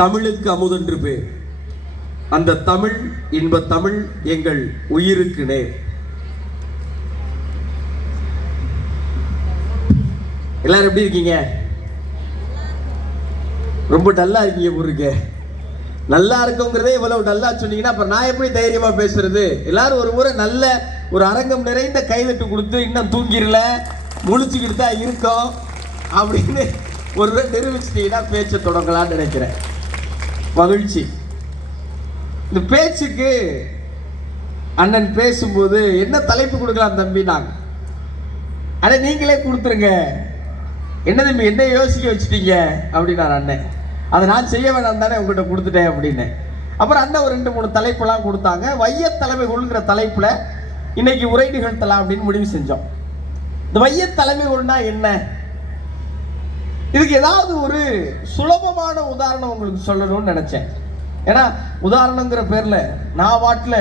தமிழுக்கு அமுதென்று பேர். அந்த தமிழ் இன்ப தமிழ் எங்கள் உயிருக்கு நேர். எல்லாரும் எப்படி இருக்கீங்க? ரொம்ப டல்லா இருக்கீங்க ஊருக்கு. நல்லா இருக்குங்கிறதே இவ்வளவு டல்லா சொன்னீங்கன்னா அப்புறம் நான் எப்படி தைரியமா பேசுறது? எல்லாரும் ஒரு முறை நல்ல ஒரு அரங்கம் நிறைந்த கைதட்டு கொடுத்து இன்னும் தூங்கிடல முழிச்சுக்கிட்டு தான் இருக்கோம் அப்படின்னு ஒரு நிரூபிச்சிட்டீங்கன்னா பேச்சை தொடங்கலான்னு நினைக்கிறேன். மகிழ்ச்சி. இந்த பேச்சுக்கு அண்ணன் பேசும்போது என்ன தலைப்பு கொடுக்கலாம் தம்பி? நாங்கள் அண்ணா நீங்களே கொடுத்துருங்க. என்ன தம்பி என்ன யோசிக்க வச்சுட்டீங்க அப்படின்னாரு அண்ணன். அதை நான் செய்ய வேணாம் தானே உங்கள்கிட்ட கொடுத்துட்டேன் அப்படின்னு. அப்புறம் அண்ணன் ஒரு 2-3 தலைப்பெல்லாம் கொடுத்தாங்க. வையத் தலைமைகள்ங்கிற தலைப்பில் இன்னைக்கு உரை நிகழ்த்தலாம் அப்படின்னு முடிவு செஞ்சோம். இந்த வையத் தலைமைகள்னா என்ன? இதுக்கு ஏதாவது ஒரு சுலபமான உதாரணம் உங்களுக்கு சொல்லணும்னு நினைச்சேன். ஏன்னா உதாரணங்கிற பேரில் நான் வாட்டில்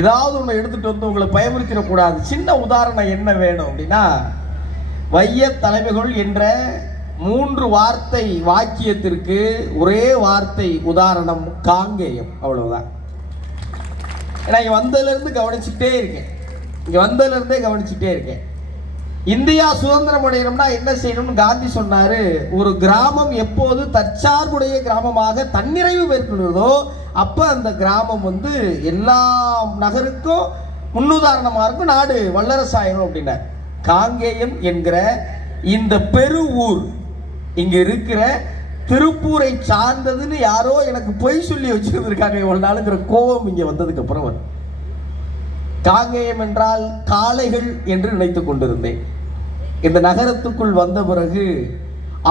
ஏதாவது ஒன்று எடுத்துகிட்டு வந்து உங்களை பயமுறுத்திடக்கூடாது. சின்ன உதாரணம் என்ன வேணும் அப்படின்னா, வையத் தலைமைகள் என்ற 3 வார்த்தை வாக்கியத்திற்கு ஒரே வார்த்தை உதாரணம் காங்கேயம். அவ்வளவுதான். ஏன்னா இங்கே வந்ததுலேருந்து கவனிச்சுட்டே இருக்கேன். இந்தியா சுதந்திரம் அடையணும்னா என்ன செய்யணும்னு காந்தி சொன்னாரு. ஒரு கிராமம் எப்போது தற்சார்புடைய கிராமமாக தன்னிறைவு மேற்கொள்கிறதோ அப்ப அந்த கிராமம் எல்லா நகருக்கும் முன்னுதாரணமா இருக்கும், நாடு வல்லரசாயிரும் அப்படின்னார். காங்கேயம் என்கிற இந்த பெரு ஊர் இங்க இருக்கிற திருப்பூரை சார்ந்ததுன்னு யாரோ எனக்கு பொய் சொல்லி வச்சிருந்திருக்காங்க இவ்வளவு நாளுங்கிற கோபம் இங்க வந்ததுக்கு அப்புறம் வரும். காங்கேயம் என்றால் காளைகள் என்று நினைத்துக் கொண்டிருந்தேன். இந்த நகரத்துக்குள் வந்த பிறகு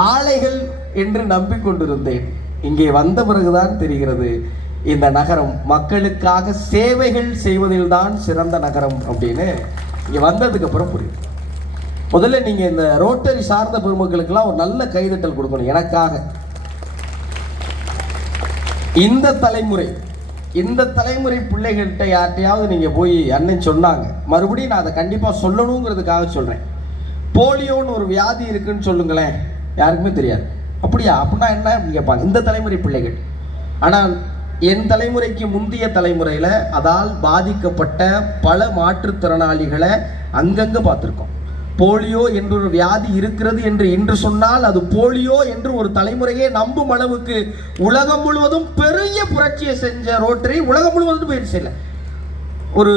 ஆளைகள் என்று நம்பிக்கொண்டிருந்தேன். இங்கே வந்த பிறகுதான் தெரிகிறது இந்த நகரம் மக்களுக்காக சேவைகள் செய்வதில் தான் சிறந்த நகரம் அப்படின்னு இங்க வந்ததுக்கு அப்புறம் புரியும். முதல்ல நீங்க இந்த ரோட்டரி சார்ந்த பெருமக்களுக்கெல்லாம் ஒரு நல்ல கைதட்டல் கொடுக்கணும். எனக்காக இந்த தலைமுறை பிள்ளைகள்கிட்ட யார்கிட்டையாவது நீங்க போய் அண்ணன் சொன்னாங்க, மறுபடியும் நான் அதை கண்டிப்பா சொல்லணுங்கிறதுக்காக சொல்றேன். போலியோன்னு ஒரு வியாதி இருக்குன்னு சொல்லுங்களேன். யாருக்குமே தெரியாது. அப்படியா? அப்படின்னா என்ன அப்படின்னு கேட்பாங்க இந்த தலைமுறை பிள்ளைகள். ஆனால் என் தலைமுறைக்கு முந்தைய தலைமுறையில அதால் பாதிக்கப்பட்ட பல மாற்றுத்திறனாளிகளை அங்கங்க பார்த்துருக்கோம். போலியோ என்ற ஒரு வியாதி இருக்கிறது என்று இன்று சொன்னால் அது போலியோ என்று ஒரு தலைமுறையே நம்பும் அளவுக்கு உலகம் முழுவதும் பெரிய புரட்சியை செஞ்ச ரோட்டரி உலகம் முழுவதும் பயிற்சி இல்லை. ஒரு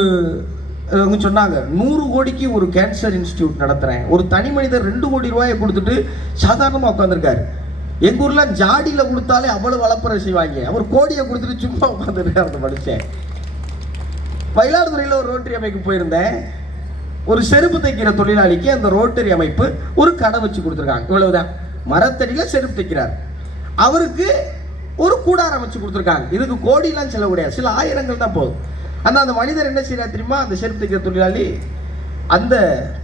சொன்னாங்க 100 கோடிக்கு ஒரு கேன்சர் இன்ஸ்டிடியூட் நடத்துறேன். ஒரு தனி மனிதர் 2 கோடி ரூபாயை கொடுத்துட்டு சாதாரணமாக உட்காந்துருக்காரு. எங்க ஊர்ல ஜாடியில கொடுத்தாலே அவ்வளவு வளப்பறை செய்வாங்க. அவர் கோடியை கொடுத்துட்டு சும்மா உட்காந்துருக்காரு அந்த மனுஷன். மயிலாடுதுறையில் ஒரு ரோட்டரி அமைப்பு போயிருந்தேன். ஒரு செருப்பு தைக்கிற தொழிலாளிக்கு அந்த ரோட்டரி அமைப்பு ஒரு கடை வச்சு கொடுத்துருக்காங்க. இவ்வளவுதான். மரத்தடியில் செருப்பு தைக்கிறார். அவருக்கு ஒரு கூடாரம் வச்சு கொடுத்துருக்காங்க. இதுக்கு கோடியெல்லாம் செலவு கிடையாது, சில ஆயிரங்கள் தான் போகுது. ஆனால் அந்த மனிதர் என்ன செய்யறார் தெரியுமா? அந்த செருப்பு தைக்கிற தொழிலாளி அந்த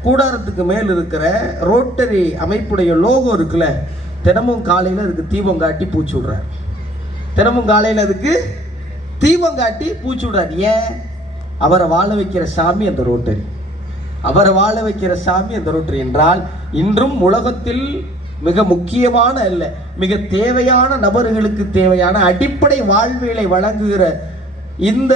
கூடாரத்துக்கு மேல் இருக்கிற ரோட்டரி அமைப்புடைய லோகோ இருக்குல்ல, தினமும் காலையில் அதுக்கு தீபம் காட்டி பூச்சி விடுறார். ஏன்? அவரை வாழ வைக்கிற சாமி அந்த ரோட்டரி. என்றால் இன்றும் உலகத்தில் மிக முக்கியமான அல்ல, மிக தேவையான நபர்களுக்கு தேவையான அடிப்படை வாழ்வியலை வழங்குகிற இந்த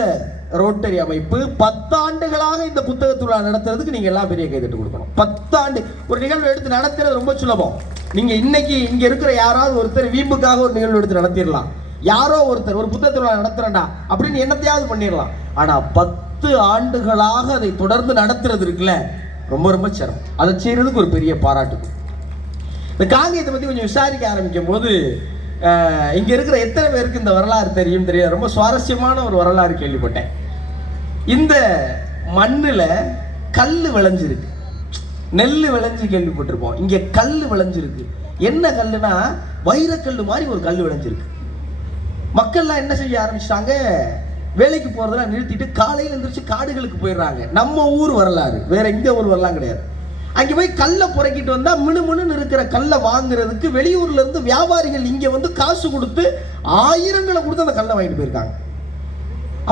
ரோட்டரி அமைப்பு 10 ஆண்டுகளாக இந்த புத்தக திருவிழா நடத்துறதுக்கு நீங்க எல்லாம் பெரிய கைதட்டு கொடுக்கணும். 10 ஆண்டு ஒரு நிகழ்வு எடுத்து நடத்துறது ரொம்ப சுலபம். நீங்க இன்னைக்கு இங்க இருக்கிற யாராவது ஒருத்தர் வீம்புக்காக ஒரு நிகழ்வு எடுத்து நடத்திடலாம். யாரோ ஒருத்தர் ஒரு புத்தக திருவிழா நடத்துறேன்டா அப்படின்னு என்னத்தையாவது பண்ணிடலாம். ஆனா 10 ஆண்டுகளாக அதை தொடர்ந்து நடத்துறது இருக்குல்ல, ரொம்ப ரொம்ப சிரமம். அதை செய்யறதுக்கு ஒரு பெரிய பாராட்டு. இந்த காங்கேயத்தை பத்தி கொஞ்சம் விசாரிக்க ஆரம்பிக்கும் போது இங்க இருக்கிற எத்தனை பேருக்கு இந்த வரலாறு தெரியும் தெரியாது. ரொம்ப சுவாரஸ்யமான ஒரு வரலாறு கேள்விப்பட்டேன். இந்த மண்ணுல கல்லு விளைஞ்சிருக்கு, நெல்லு விளைஞ்சு கேள்விப்பட்டிருப்போம். இங்க கல்லு விளைஞ்சிருக்கு. என்ன கல்லுனா வைரக்கல்லு மாதிரி ஒரு கல் விளைஞ்சிருக்கு. மக்கள்லாம் என்ன செய்ய ஆரம்பிச்சிட்டாங்க? வேலைக்கு போறதெல்லாம் நிறுத்திட்டு காலையில் எழுந்திரிச்சு காடுகளுக்கு போயிடுறாங்க. நம்ம ஊர் வரலாறு வேற, இந்த ஊர் வரலாம் கிடையாது. அங்கே போய் கல்லை புறக்கிட்டு வந்தா மினுமின்னு இருக்கிற கல்லை வாங்குறதுக்கு வெளியூர்ல இருந்து வியாபாரிகள் இங்க காசு கொடுத்து ஆயிரங்களை கொடுத்து அந்த கல்லை வாங்கிட்டு போயிருக்காங்க.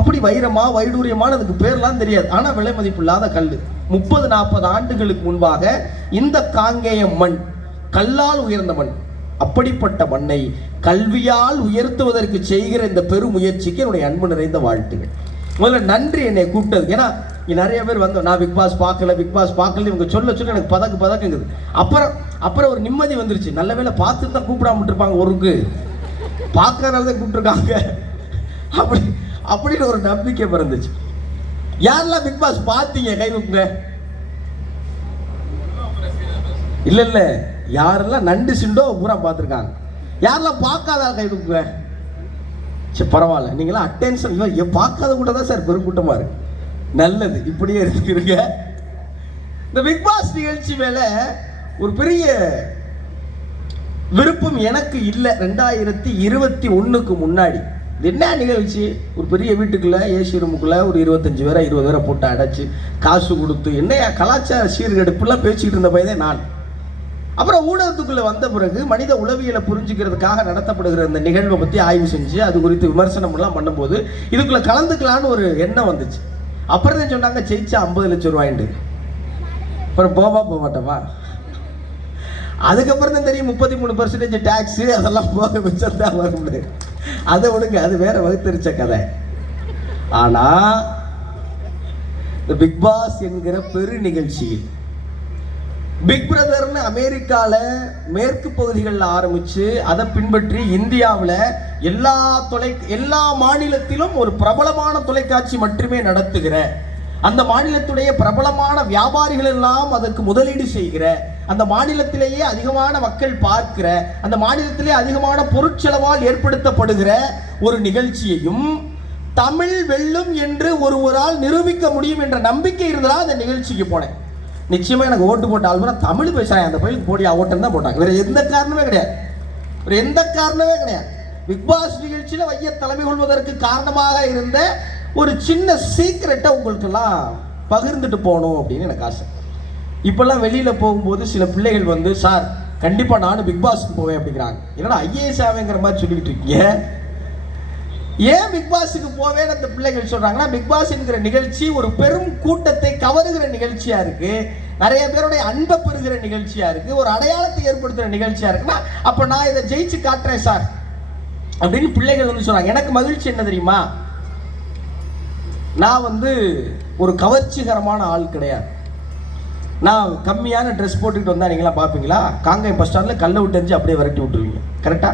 அப்படி வைரமா வைடூரியமான அதுக்கு பேர்லாம் தெரியாது, ஆனா விலை மதிப்பு இல்லாத கல். 30-40 ஆண்டுகளுக்கு முன்பாக இந்த காங்கேயம் மண் கல்லால் உயர்ந்த மண். அப்படிப்பட்ட மண்ணை கல்வியால் உயர்த்துவதற்கு செய்கிற இந்த பெருமுயற்சிக்கு என்னுடைய அன்பு நிறைந்த வாழ்த்துகள். முதல்ல நன்றி என்னை கூப்பிட்டது. ஏன்னா இங்கே நிறைய பேர் வந்தோம், நான் பிக் பாஸ் பார்க்கல இவங்க சொல்ல எனக்கு பதக்குங்குது. அப்புறம் ஒரு நிம்மதி வந்துருச்சு. நல்ல வேலை பார்த்துட்டு தான் கூப்பிடாம விட்டுருப்பாங்க, ஒருக்கு பார்க்கறனால தான் கூப்பிட்டுருக்காங்க அப்படின்னு ஒரு நம்பிக்கை பிறந்துச்சு. யாரெல்லாம் பிக் பாஸ் பார்த்தீங்க கை வைப்புங்க. இல்ல யாரெல்லாம் நண்டு சிண்டோ பூரா பார்த்துருக்காங்க. யாரெல்லாம் பார்க்காத கை வைப்புங்க. சரி பரவாயில்ல, நீங்களாம் அட்டென்ஷன் பார்க்காத கூட தான் சார் பெருக்கூட்டமா இருக்கு. நல்லது, இப்படியே இருக்குங்க. இந்த பிக் பாஸ் நிகழ்ச்சி மேல ஒரு பெரிய விருப்பம் எனக்கு இல்லை. 2021க்கு முன்னாடி என்ன நிகழ்ச்சி, ஒரு பெரிய வீட்டுக்குள்ள ஏசி ரூமுக்குள்ள ஒரு 25 பேரை 20 பேரை போட்டு அடைச்சு காசு கொடுத்து என்னையா கலாச்சார சீர்கெடுப்புலாம் பேசிக்கிட்டு இருந்த பையனே நான். அப்புறம் ஊடகத்துக்குள்ள வந்த பிறகு மனித உளவியலை புரிஞ்சுக்கிறதுக்காக நடத்தப்படுகிற இந்த நிகழ்வை பற்றி ஆய்வு செஞ்சு அது குறித்து விமர்சனம் எல்லாம் பண்ணும்போது இதுக்குள்ள கலந்துக்கலான்னு ஒரு எண்ணம் வந்துச்சு. அப்புறம் தான் சொன்னாங்க ஜெயிச்சா 50 லட்சம் ரூபாய்ண்டு. அப்புறம் போக மாட்டோமா. அதுக்கப்புறம் தான் தெரியும் 33% டேக்ஸு அதெல்லாம் போக வச்சதான் வரும். அதை விடுங்க, அது வேற வகுத்தரிச்ச கதை. ஆனா இந்த பிக் பாஸ் என்கிற பெரு நிகழ்ச்சியில் பிக் பிரதர்னு அமெரிக்கால மேற்கு பகுதிகளில் ஆரம்பிச்சு அதை பின்பற்றி இந்தியாவில் எல்லா மாநிலத்திலும் ஒரு பிரபலமான தொலைக்காட்சி மட்டுமே நடத்துகிற, அந்த மாநிலத்துடைய பிரபலமான வியாபாரிகள் எல்லாம் அதற்கு முதலீடு செய்கிற, அந்த மாநிலத்திலேயே அதிகமான மக்கள் பார்க்கிற, அந்த மாநிலத்திலே அதிகமான பொருட்செலவால் ஏற்படுத்தப்படுகிற ஒரு நிகழ்ச்சியையும் தமிழ் வெல்லும் என்று ஒருவரால் நிரூபிக்க முடியும் என்ற நம்பிக்கை இருந்தால் அந்த நிகழ்ச்சிக்கு போனேன். நிச்சயமா எனக்கு ஓட்டு போட்ட ஆள் தமிழ் பேசுறாங்க, அந்த பயிலுக்கு போடியா ஓட்டுன்னு தான் போட்டாங்க. வேற எந்த காரணமே கிடையாது. பிக் பாஸ் நிகழ்ச்சியில வைய தலைமை கொள்வதற்கு காரணமாக இருந்த ஒரு சின்ன சீக்கிரட்டை உங்களுக்கெல்லாம் பகிர்ந்துட்டு போகணும் அப்படின்னு எனக்கு ஆசை. இப்பெல்லாம் வெளியில போகும்போது சில பிள்ளைகள் வந்து சார் கண்டிப்பா நானும் பிக் பாஸ்க்கு போவேன் அப்படிங்கிறாங்க. என்னடா ஐஏஎஸ் ஆவேங்கிற மாதிரி சொல்லிக்கிட்டு இருக்கீங்க. ஏன் பிக் பாஸுக்கு போவேன்னு அந்த பிள்ளைகள் சொல்றாங்கன்னா, பிக் பாஸ் என்கிற நிகழ்ச்சி ஒரு பெரும் கூட்டத்தை கவருகிற நிகழ்ச்சியா இருக்கு, நிறைய பேருடைய அன்பை பெறுகிற நிகழ்ச்சியா இருக்கு, ஒரு அடையாளத்தை ஏற்படுத்துகிற நிகழ்ச்சியா இருக்குன்னா அப்ப நான் இதை ஜெயிச்சு காட்டுறேன் சார் அப்படின்னு பிள்ளைகள் வந்து சொன்னாங்க. எனக்கு மகிழ்ச்சி என்ன தெரியுமா, நான் வந்து ஒரு கவர்ச்சிகரமான ஆள் கிடையாது. நான் கம்மியான ட்ரெஸ் போட்டுக்கிட்டு வந்தா நீங்களாம் பார்ப்பீங்களா, காங்கேயம் பஸ் ஸ்டாண்டில் கல்லை விட்டு எரிஞ்சு அப்படியே விரட்டி விட்டுருவீங்க. கரெக்டா?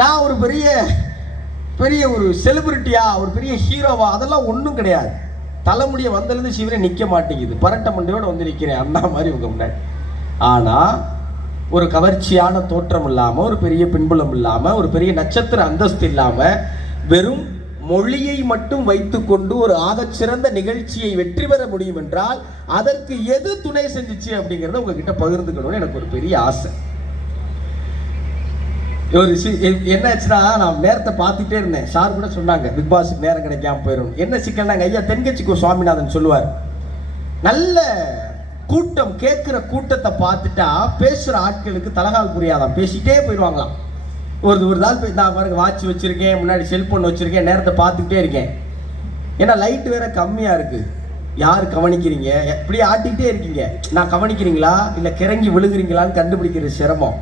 நான் ஒரு பெரிய ஒரு செலிபிரிட்டியா, ஒரு பெரிய ஹீரோவா, அதெல்லாம் ஒன்றும் கிடையாது. தலைமுடிய வந்ததுலேருந்து சிவரே நிற்க மாட்டேங்குது, பரட்ட மண்டையோடு வந்து நிற்கிறேன் அண்ணா மாதிரி உங்க முன்னாடி. ஆனால் ஒரு கவர்ச்சியான தோற்றம் இல்லாமல், ஒரு பெரிய பின்புலம் இல்லாமல், ஒரு பெரிய நட்சத்திர அந்தஸ்து இல்லாமல், வெறும் மொழியை மட்டும் வைத்துக்கொண்டு ஒரு ஆகச்சிறந்த நிகழ்ச்சியை வெற்றி பெற முடியும் என்றால் அதற்கு எது துணை செஞ்சிச்சு அப்படிங்கிறத உங்ககிட்ட பகிர்ந்துக்கணும்னு எனக்கு ஒரு பெரிய ஆசை. என்னாச்சுன்னா, நான் நேரத்தை பார்த்துட்டே இருந்தேன். சார் கூட சொன்னாங்க பிக் பாஸுக்கு நேரம் கிடைக்காம போயிடும். என்ன சிக்கல்னாங்க, ஐயா தென்கட்சிக்கோ சுவாமிநாதன் சொல்லுவார், நல்ல கூட்டம் கேட்குற கூட்டத்தை பார்த்துட்டா பேசுகிற ஆட்களுக்கு தலகால் புரியாதான், பேசிக்கிட்டே போயிடுவாங்களாம். ஒரு நாள் நான் பாருங்க வாட்ச் வச்சுருக்கேன், முன்னாடி செல்ஃபோன் வச்சுருக்கேன், நேரத்தை பார்த்துக்கிட்டே இருக்கேன். ஏன்னா லைட் வேற கம்மியாக இருக்குது, யார் கவனிக்கிறீங்க, இப்படி ஆட்டிக்கிட்டே இருக்கீங்க, நான் கவனிக்கிறீங்களா இல்லை கிறங்கி விழுகிறீங்களான்னு கண்டுபிடிக்கிறது சிரமம்.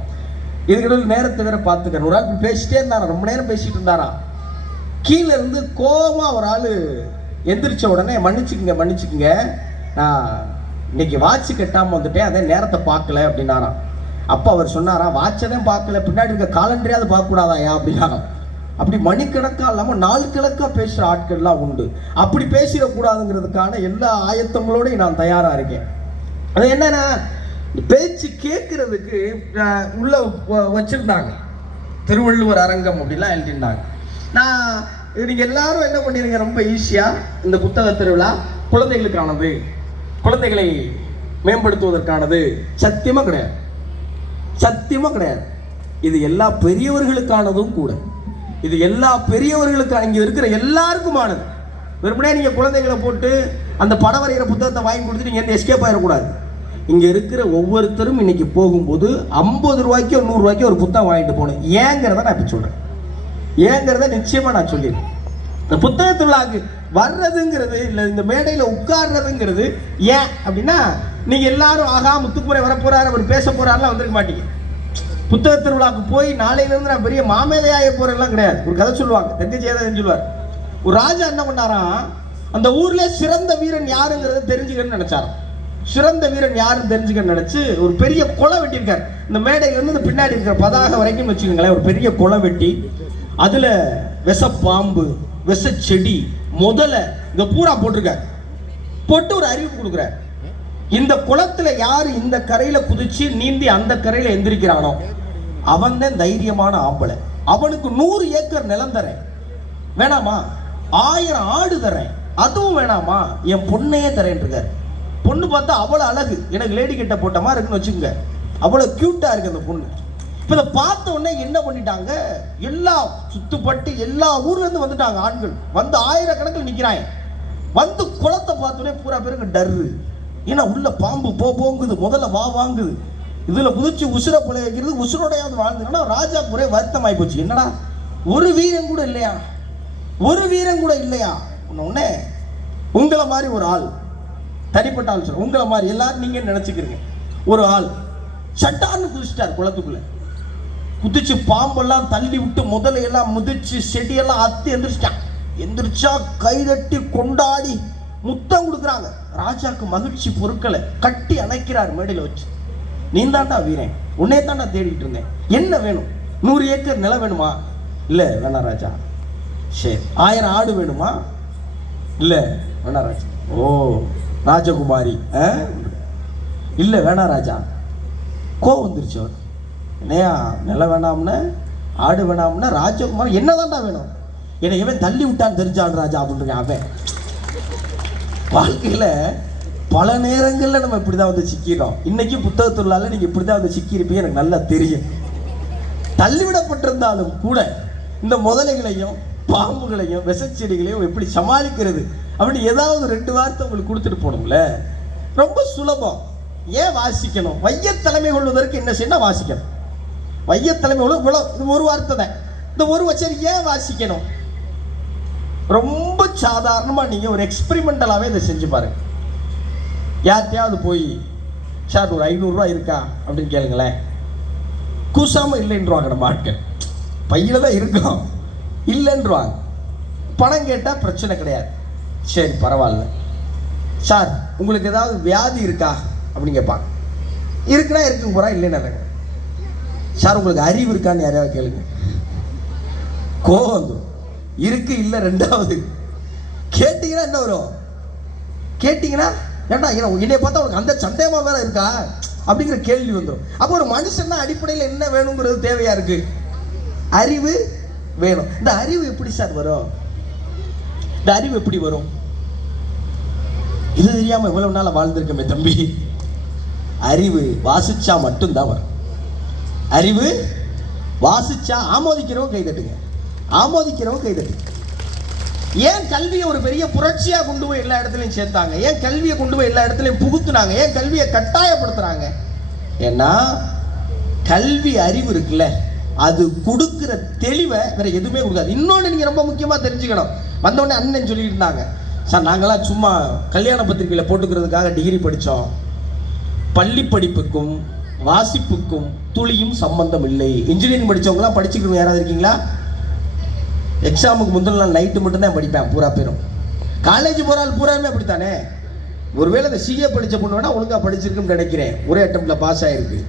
இதுக்கிட்ட நேரத்தை வேற பார்த்துக்கிறேன். ஒரு ஆள் பேசிட்டே இருந்தாரா, ரொம்ப நேரம் பேசிட்டு இருந்தாரா, கீழே இருந்து கோபமா ஒரு ஆள் எந்திரிச்ச உடனே மன்னிச்சுக்குங்க நான் இன்னைக்கு வாட்ச் கட்டாமல் வந்துட்டேன், அதே நேரத்தை பார்க்கல அப்படின்னாராம். அப்போ அவர் சொன்னாராம், வாட்சதான் பார்க்கல, பின்னாடி இருக்க காலண்டரையாவது பார்க்கக்கூடாதாயா அப்படின்னாராம். அப்படி மணிக்கணக்கா இல்லாமல் நாள் கணக்காக பேசுகிற ஆட்கள்லாம் உண்டு. அப்படி பேசிடக்கூடாதுங்கிறதுக்கான எல்லா ஆயத்தங்களோடையும் நான் தயாராக இருக்கேன். அது என்னன்னா, பேச்சு கேட்கறதுக்கு உள்ள வச்சிருந்தாங்க திருவள்ளுவர் அரங்கம் அப்படிலாம் எழுதிருந்தாங்க. நான் நீங்க எல்லாரும் என்ன பண்ணிருங்க, ரொம்ப ஈஸியா இந்த புத்தக திருவிழா குழந்தைகளுக்கானது, குழந்தைகளை மேம்படுத்துவதற்கானது சத்தியமா கிடையாது. இது எல்லா பெரியவர்களுக்கானதும் கூட. இது எல்லா பெரியவர்களுக்கான, இங்க இருக்கிற எல்லாருக்குமானது. வெறுமனே நீங்க குழந்தைகளை போட்டு அந்த படம் வரைகிற புத்தகத்தை வாங்கி கொடுத்து நீங்க எந்த எஸ்கேப் ஆயிடக்கூடாது. இங்க இருக்கிற ஒவ்வொருத்தரும் இன்னைக்கு போகும்போது 50 ரூபாய்க்கோ 100 ரூபாய்க்கோ ஒரு புத்தகம் வாங்கிட்டு போகணும். ஏங்கிறத நான் இப்ப சொல்றேன், ஏங்கிறத நிச்சயமா நான் சொல்லிடுறேன். இந்த புத்தகத்துள்ளாக்கு வர்றதுங்கிறது இல்லை, இந்த மேடையில் உட்கார்றதுங்கிறது ஏன் அப்படின்னா, நீங்க எல்லாரும் ஆகா முத்துக்குறை வரப்போறாரு, அவர் பேச போறாருலாம் வந்திருக்க மாட்டீங்க. புத்தக திருவிழாக்கு போய் நாளையிலிருந்து நான் பெரிய மாமேதையாய போறேன்லாம் கிடையாது. ஒரு கதை சொல்லுவாங்க, தங்கச்சி ஏதாவது சொல்லுவார். ஒரு ராஜா என்ன பண்ணாராம், அந்த ஊர்ல சிறந்த வீரன் யாருங்கிறத தெரிஞ்சுக்கணும்னு நினைச்சாராம். சிறந்த வீரன் யாருன்னு தெரிஞ்சுக்கணும்னு நினைச்சு ஒரு பெரிய கொலை வெட்டியிருக்காரு. இந்த மேடையில இருந்து பின்னாடி இருக்கிற பதாக வரைக்கும் வச்சுக்கோங்களேன், ஒரு பெரிய கொலை வெட்டி அதுல விஷப்பாம்பு, விஷச்செடி, முதல்ல இங்க பூரா போட்டிருக்காரு. போட்டு ஒரு அறிவிப்பு கொடுக்குறாரு, இந்த குளத்துல யாரு இந்த கரையில குதிச்சு நீந்தி அந்த கரையில எந்திரிக்கிறானோ அவன் தான் தைரியமான ஆம்பளை. அவனுக்கு 100 ஏக்கர் நிலம் தரேன், வேணாமா? 1000 ஆடு தரேன், அதுவும் வேணாமா? என் பொண்ணையே தரேன் இருக்காரு. பொண்ணு பார்த்தா அவ்வளவு அழகு, எனக்கு லேடி கிட்ட போட்ட மாதிரி இருக்குன்னு வச்சுக்கோங்க. அவ்வளவு கியூட்டா இருக்கு அந்த பொண்ணு. இப்ப இதை பார்த்த உடனே என்ன பண்ணிட்டாங்க, எல்லா சுத்துப்பட்டு எல்லா ஊர்ல இருந்து வந்துட்டாங்க ஆண்கள். வந்து 1000 கணக்கில் நிக்கிறாங்க. வந்து குளத்தை பார்த்தோன்னே பூரா பேருக்கு டர்ரு. ஏன்னா உள்ள பாம்பு போங்குது, முதல்ல வாங்குது. இதுல குதிச்சு உசுர பிழை வைக்கிறது, உசுரோடையாவது வாழ்ந்துன்னா ராஜாக்கு ஒரே வருத்தம் ஆகி போச்சு. என்னடா ஒரு வீரன் கூட இல்லையா, ஒரு வீரன் கூட இல்லையா? உடனே உங்களை மாதிரி ஒரு ஆள், தனிப்பட்ட ஆள் சொல்ற, உங்களை மாதிரி எல்லாரும் நீங்க நினைச்சுக்கிறீங்க, ஒரு ஆள் சட்டான்னு குதிச்சிட்டார் குளத்துக்குள்ள. குதிச்சு பாம்பெல்லாம் தள்ளி விட்டு முதலையெல்லாம் முதிச்சு செடியெல்லாம் அத்தி எந்திரிச்சிட்டான். எந்திரிச்சா கைதட்டி கொண்டாடி முத்தம் கொடுக்குறாங்க. ராஜாக்கு மகிழ்ச்சி பொருட்களை கட்டி அணைக்கிறார் மேடையில் வச்சு. நீ தாண்டா வீரன், உன்னே தாண்டா தேடிட்டு இருந்தேன், என்ன வேணும்? 100 ஏக்கர் நிலம் வேணுமா? இல்லை வேணாம் ராஜா. சரி 1000 ஆடு வேணுமா? இல்லை வேணாம் ராஜா. ஓ ராஜகுமாரி, இல்லை வேணாம் ராஜா. கோவம் வந்துருச்சு அவர். என்னையா நிலம் வேணாம்னா ஆடு வேணாம்னா ராஜகுமாரி என்னதான்டா வேணும்? என்னை இவன் தள்ளி விட்டான்னு தெரிஞ்சான் ராஜா அப்படின்னு. அவன் வாழ்க்கையில் பல நேரங்களில் நம்ம இப்படி தான் வந்து சிக்கிறோம். இன்னைக்கு புத்தகத்துள்ளால நீங்கள் இப்படி தான் வந்து சிக்கியிருப்பீங்க, எனக்கு நல்லா தெரியும். தள்ளிவிடப்பட்டிருந்தாலும் கூட இந்த முதலைகளையும் பாம்புகளையும் விஷச்செடிகளையும் எப்படி சமாளிக்கிறது அப்படின்னு ஏதாவது 2 வார்த்தை உங்களுக்கு கொடுத்துட்டு போகணும்ல. ரொம்ப சுலபம். ஏன் வாசிக்கணும்? வையத்தலைமை கொள்வதற்கு என்ன செய்யணும்? வாசிக்கணும். வையத்தலைமை ஒரு வார்த்தை தான். இந்த ஒரு வச்சரி ஏன் வாசிக்கணும்? ரொம்ப சாதாரணமாக நீங்கள் ஒரு எக்ஸ்பெரிமெண்டலாகவே இதை செஞ்சு பாருங்க. யார்கிட்டையாவது போய் சார் ஒரு 500 ரூபா இருக்கா அப்படின்னு கேளுங்களேன். கூசாமல் இல்லைன்றாங்க நம்ம ஆட்கள். பையில தான் இருக்கும், இல்லைன்றாங்க. பணம் கேட்டால் பிரச்சனை கிடையாது. சரி பரவாயில்ல சார், உங்களுக்கு ஏதாவது வியாதி இருக்கா அப்படின்னு கேட்பாங்க. இருக்குன்னா இருக்குங்க போகிறா, இல்லைன்னா சார் உங்களுக்கு அறிவு இருக்கான்னு யாரையாவது கேளுங்க. கோவம் வந்துடும். இருக்கு இல்லை ரெண்டாவது கேட்டீங்கன்னா என்ன வரும்? கேட்டீங்கன்னா ஏன்னா என்னைய பார்த்தா உனக்கு அந்த சந்தேகமா வேற இருக்கா அப்படிங்கிற கேள்வி வந்துடும். அப்போ ஒரு மனுஷன்னா அடிப்படையில் என்ன வேணுங்கிறது தேவையா இருக்கு, அறிவு வேணும். இந்த அறிவு எப்படி சார் வரும்? இந்த அறிவு எப்படி வரும்? இது தெரியாம இவ்வளவு நாள வாழ்ந்திருக்கமே தம்பி. அறிவு வாசிச்சா மட்டும்தான் வரும். அறிவு வாசிச்சா ஆமோதிக்கிறவங்க கை தட்டுங்க, ஆமோதிக்கிறவங்க கை தட்டுங்க. ஏன் கல்வியை ஒரு பெரிய புரட்சியா கொண்டு போய் எல்லா இடத்துலையும் சேர்த்தாங்க? ஏன் கல்வியை கொண்டு போய் எல்லா இடத்துலையும் புகுத்துனாங்க? ஏன் கல்வியை கட்டாயப்படுத்துறாங்க? ஏன்னா கல்வி அறிவு இருக்குல்ல, அது கொடுக்கிற தெளிவை வேற எதுவுமே கொடுக்காது. இன்னொன்று நீங்க ரொம்ப முக்கியமா தெரிஞ்சுக்கணும். வந்தோடனே அண்ணன் சொல்லிட்டு இருந்தாங்க, சார் நாங்களாம் சும்மா கல்யாண பத்திரிகையில போட்டுக்கிறதுக்காக டிகிரி படித்தோம், பள்ளி படிப்புக்கும் வாசிப்புக்கும் துளியும் சம்பந்தம் இல்லை. இன்ஜினியரிங் படித்தவங்களாம் படிச்சுக்கிறவங்க யாராவது இருக்கீங்களா? எக்ஸாமுக்கு முந்தின நாள் நைட்டு மட்டும்தான் படிப்பேன் பூரா பேரும். காலேஜ் போகிற ஆள் பூராமே அப்படித்தானே. ஒருவேளை இந்த சிஏ படித்த பொண்ணு வேணா ஒழுங்காக படிச்சிருக்குன்னு நினைக்கிறேன், ஒரே அட்டம்ப்ட்ல பாஸ் ஆகிருக்கு.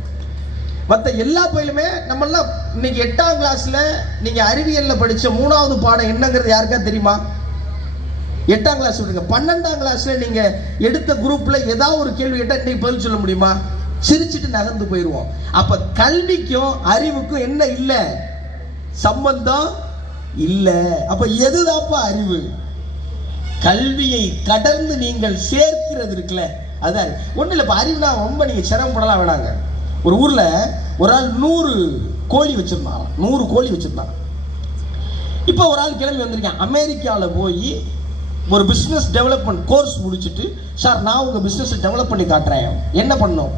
மற்ற எல்லா பயிலுமே நம்மளாம் இன்னைக்கு 8ஆம் கிளாஸில் நீங்கள் அறிவியலில் படித்த 3வது பாடம் என்னங்கிறது யாருக்கா தெரியுமா? 8ஆம் கிளாஸ் விடுங்க, 12ஆம் கிளாஸில் நீங்கள் எடுத்த குரூப்பில் ஏதாவது ஒரு கேள்வி கேட்டால் இன்னைக்கு பதில் சொல்ல முடியுமா? சிரிச்சுட்டு நகர்ந்து போயிடுவோம். அப்போ கல்விக்கும் அறிவுக்கும் என்ன இல்லை? சம்பந்தம் இல்லை. அப்போ எதுதாப்பா அறிவு? கல்வியை கடந்து நீங்கள் சேர்க்கிறது இருக்குல்ல, அதான் ஒன்றும் இல்லை. இப்போ அறிவுனா ரொம்ப நீங்கள் சிரமப்படலாம் வேணாங்க. ஒரு ஊரில் ஒரு ஆள் 100 கோழி வச்சுருந்தாங்க, 100 கோழி வச்சுருந்தாங்க. இப்போ ஒரு ஆள் கிளம்பி வந்திருக்கேன், அமெரிக்காவில் போய் ஒரு பிஸ்னஸ் டெவலப்மெண்ட் கோர்ஸ் முடிச்சுட்டு, சார் நான் உங்கள் பிஸ்னஸை டெவலப் பண்ணி காட்டுறேன், என்ன பண்ணணும்?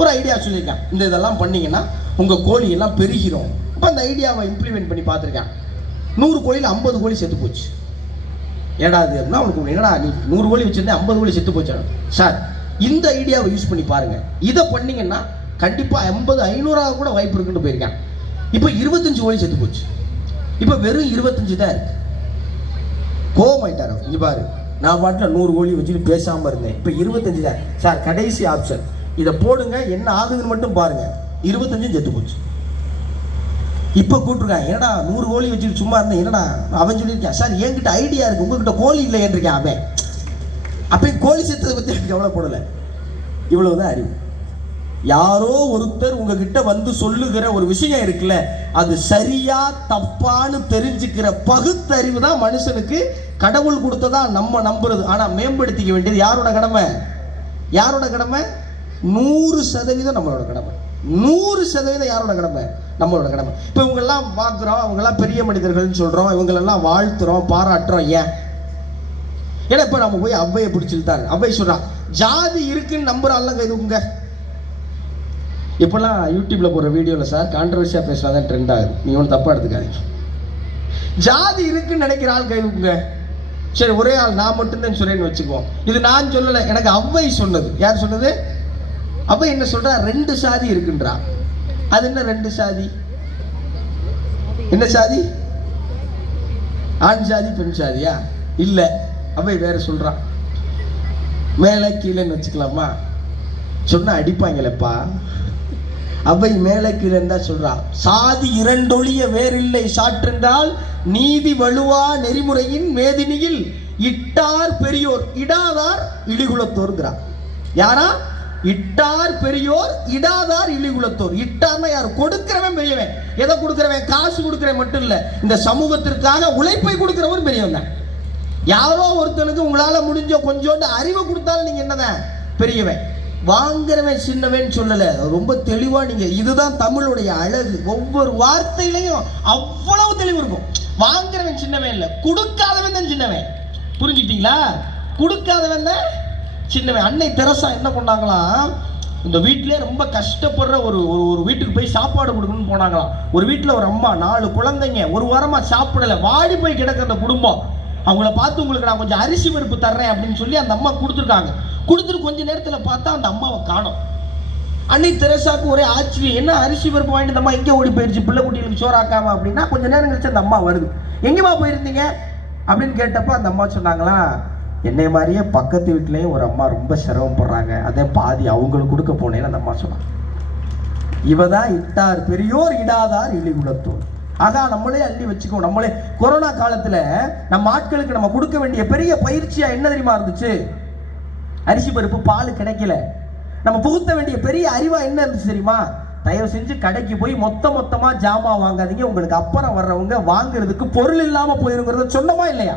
ஒரு ஐடியா சொல்லியிருக்கேன், இந்த இதெல்லாம் பண்ணிங்கன்னா உங்கள் கோழியெல்லாம் பெருகிறோம். இப்போ அந்த ஐடியாவை இம்ப்ளிமெண்ட் பண்ணி பார்த்துருக்கேன். 100 கோழியில் 50 கோழி செத்து போச்சு. ஏடா அது அப்படின்னா உனக்கு என்னடா நீ 100 கோழி வச்சுருந்தேன் 50 கோழி செத்து போச்சு. சார் இந்த ஐடியாவை யூஸ் பண்ணி பாருங்கள், இதை பண்ணிங்கன்னா கண்டிப்பாக 50 500 கூட வாய்ப்பு இருக்குன்னு போயிருக்கான். இப்போ 25 கோழி செத்து போச்சு. இப்போ வெறும் 25 தான் இருக்கு. கோவமாயிட்டார். இங்கே பாரு, நான் பாட்டில் 100 கோழி வச்சுட்டு பேசாமல் இருந்தேன், இப்போ 25 தான் சார், கடைசி ஆப்ஷன் இதை போடுங்க, என்ன ஆகுதுன்னு மட்டும் பாருங்க. 25 செத்து போச்சு. இப்போ கூப்பிட்டுருக்கான், என்னடா 100 கோழி வச்சுட்டு சும்மா இருந்தேன், என்னடா அவன் சொல்லியிருக்கேன் சார் என்கிட்ட ஐடியா இருக்கு, உங்ககிட்ட கோழி இல்லைன்னு இருக்கேன். அவன் அப்போ கோழி செத்ததை பற்றி எனக்கு கவலைப்படலை. இவ்வளவுதான் அறிவு. யாரோ ஒருத்தர் உங்ககிட்ட வந்து சொல்லுகிற ஒரு விஷயம் இருக்குல்ல, அது சரியா தப்பான்னு தெரிஞ்சுக்கிற பகுத்தறிவு தான் மனுஷனுக்கு கடவுள் கொடுத்ததா நம்ம நம்புறது. ஆனா மேம்படுத்திக்க வேண்டியது யாரோட கடமை? யாரோட கடமை? 100% நம்மளோட கடமை. 100% யாரோட கடமை? நம்மளோட கடமை. இப்போ இவங்கெல்லாம் பார்க்குறோம், அவங்கெல்லாம் பெரிய மனிதர்கள்னு சொல்றோம், இவங்களெல்லாம் வாழ்த்துறோம், பாராட்டுறோம். ஏன்? ஏன்னா இப்போ நம்ம போய் அவ்வையை பிடிச்சிருத்தாங்க. அவ்வை சொல்றான், ஜாதி இருக்குன்னு நம்புறாங்க இதுங்க. இப்போல்லாம் யூடியூப்ல போகிற வீடியோவில் சார் கான்ட்ரவர்சியாக பேசுனாதான் ட்ரெண்ட் ஆகுது, நீ ஒன்றும் தப்பாக எடுத்துக்காதீங்க. ஜாதி இருக்குன்னு நினைக்கிற ஆள் கைவுங்க. சரி, ஒரே ஆள் நான் மட்டும்தான் சொல்றேன்னு வச்சுக்குவோம். இது நான் சொல்லலை, எனக்கு அவ்வை சொன்னது. யார் சொன்னது? அவ்வை என்ன சொல்றா? 2 சாதி இருக்குன்றா. அது என்ன 2 சாதி? என்ன சாதி? ஆண் சாதி பெண் சாதியா? இல்லை, அவ்வை வேற சொல்றான். மேலே கீழேன்னு வச்சுக்கலாமா? சொன்னா அடிப்பாங்களேப்பா. அவை மேலே கீழே தான் சொல்றா. சாதி 2 ஒழிய வேறில்லை சாற்றென்றால் நீதி வலுவா நெறிமுறையின் மேதினியில் இட்டார் பெரியோர் இடாதார் இழிகுலத்தோர்ங்கிறா. யாரா? இட்டார் பெரியோர் இடாதார் இழிகுலத்தோர். இட்டார்னா யார்? கொடுக்கிறவன் பெரியவன். எதை கொடுக்கிறவன்? காசு கொடுக்கிறவன் மட்டும் இல்ல, இந்த சமூகத்திற்காக உழைப்பை கொடுக்கிறவன் பெரியவன் தான். யாரோ ஒருத்தனுக்கு உங்களால முடிஞ்ச கொஞ்சோண்டு அறிவை கொடுத்தாலும் நீங்க என்னதான் பெரியவன். வாங்குறவன் சின்னவன் சொல்லல, ரொம்ப தெளிவா நீங்க, இதுதான் தமிழுடைய அழகு. ஒவ்வொரு வார்த்தையிலையும் அவ்வளவு தெளிவு இருக்கும். வாங்குறவன் சின்னவன் இல்ல, கொடுக்காதவன் தான் சின்னவன். புரிஞ்சுக்கிட்டீங்களா? கொடுக்காதவன் தான் சின்னவன். அன்னை தெரசா என்ன பண்ணாங்களாம், இந்த வீட்டிலே ரொம்ப கஷ்டப்படுற ஒரு ஒரு வீட்டுக்கு போய் சாப்பாடு கொடுக்கணும்னு போனாங்களாம். ஒரு வீட்டில் ஒரு அம்மா 4 குழந்தைங்க, ஒரு வாரமா சாப்பிடல, வாடி போய் கிடக்க அந்த குடும்பம். அவங்கள பார்த்து உங்களுக்கு நான் கொஞ்சம் அரிசி பருப்பு தர்றேன் அப்படின்னு சொல்லி அந்த அம்மா கொடுத்துருக்காங்க. கொடுத்துட்டு கொஞ்ச நேரத்தில் பார்த்தா அந்த அம்மாவை காணோம். அன்னை தெரசாக்கு ஒரே ஆச்சரியம், என்ன அரிசி பருப்பு வாங்கிட்டு அந்த அம்மா எங்கே ஓடி போயிடுச்சு, பிள்ளை குட்டிகளுக்கு சோறாக்காம அப்படின்னா. கொஞ்ச நேரம் கழிச்சு அந்த அம்மா வருது. எங்கேமா போயிருந்தீங்க அப்படின்னு கேட்டப்ப அந்த அம்மா சொன்னாங்களா, என்னை மாதிரியே பக்கத்து வீட்லேயும் ஒரு அம்மா ரொம்ப சிரமப்படுறாங்க, அதே பாதி அவங்களுக்கு கொடுக்க போனேன்னு அந்த அம்மா சொன்னாங்க. இவதான் இட்டார் பெரியோர் இடாதார் இழிகுலத்தோர். அதான் நம்மளே அள்ளி வச்சுக்கோ. நம்மளே கொரோனா காலத்துல நம்ம ஆட்களுக்கு நம்ம கொடுக்க வேண்டிய பெரிய பயிற்சியா என்ன தெரியுமா இருந்துச்சு? அரிசி பருப்பு பால் கிடைக்கல. நம்ம புகுத்த வேண்டிய பெரிய அறிவா என்ன இருந்துச்சு தெரியுமா? தயவு செஞ்சு கடைக்கு போய் மொத்தமா ஜாமான் வாங்காதீங்க, உங்களுக்கு அப்புறம் வர்றவங்க வாங்குறதுக்கு பொருள் இல்லாம போயிருங்கிறத சொன்னமா இல்லையா?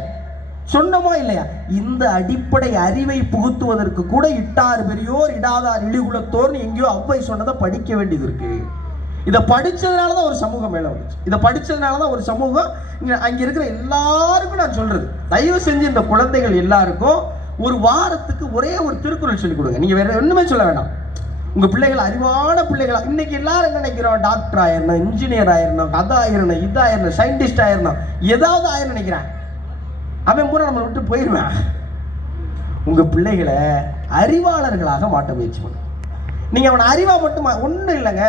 சொன்னமா இல்லையா? இந்த அடிப்படை அறிவை புகுத்துவதற்கு கூட இட்டார் பெரியோர் இடாதார் இழிகுலத்தோர்னு எங்கேயோ அவ்வை சொன்னதை படிக்க வேண்டியது இருக்கு. இதை படிச்சதுனால தான் ஒரு சமூகம் மேலே வந்துச்சு. இதை படிச்சதுனால தான் ஒரு சமூகம் அங்க இருக்கிற எல்லாருக்கும் நான் சொல்றது, தயவு செஞ்சு இந்த குழந்தைகள் எல்லாருக்கும் ஒரு வாரத்துக்கு ஒரே ஒரு திருக்குறள் சொல்லிக் கொடுங்க. நீங்க வேற ஒண்ணுமே சொல்ல வேண்டாம். உங்க பிள்ளைகள் அறிவான பிள்ளைகளா. இன்னைக்கு எல்லாரும் என்ன நினைக்கிறோம்? டாக்டர் ஆயிரணும், இன்ஜினியர் ஆயிரணும், அதாயிரணும், இதாயிரணும், சயின்டிஸ்ட் ஆயிரணும், ஏதாவது ஆயிரம் நினைக்கிறேன். அவன் பூரா நம்மளை விட்டு போயிடுவேன். உங்க பிள்ளைகளை அறிவாளர்களாக மாட்ட முயற்சி பண்ணு. நீங்க அவனை அறிவா மட்டும் ஒன்றும் இல்லைங்க.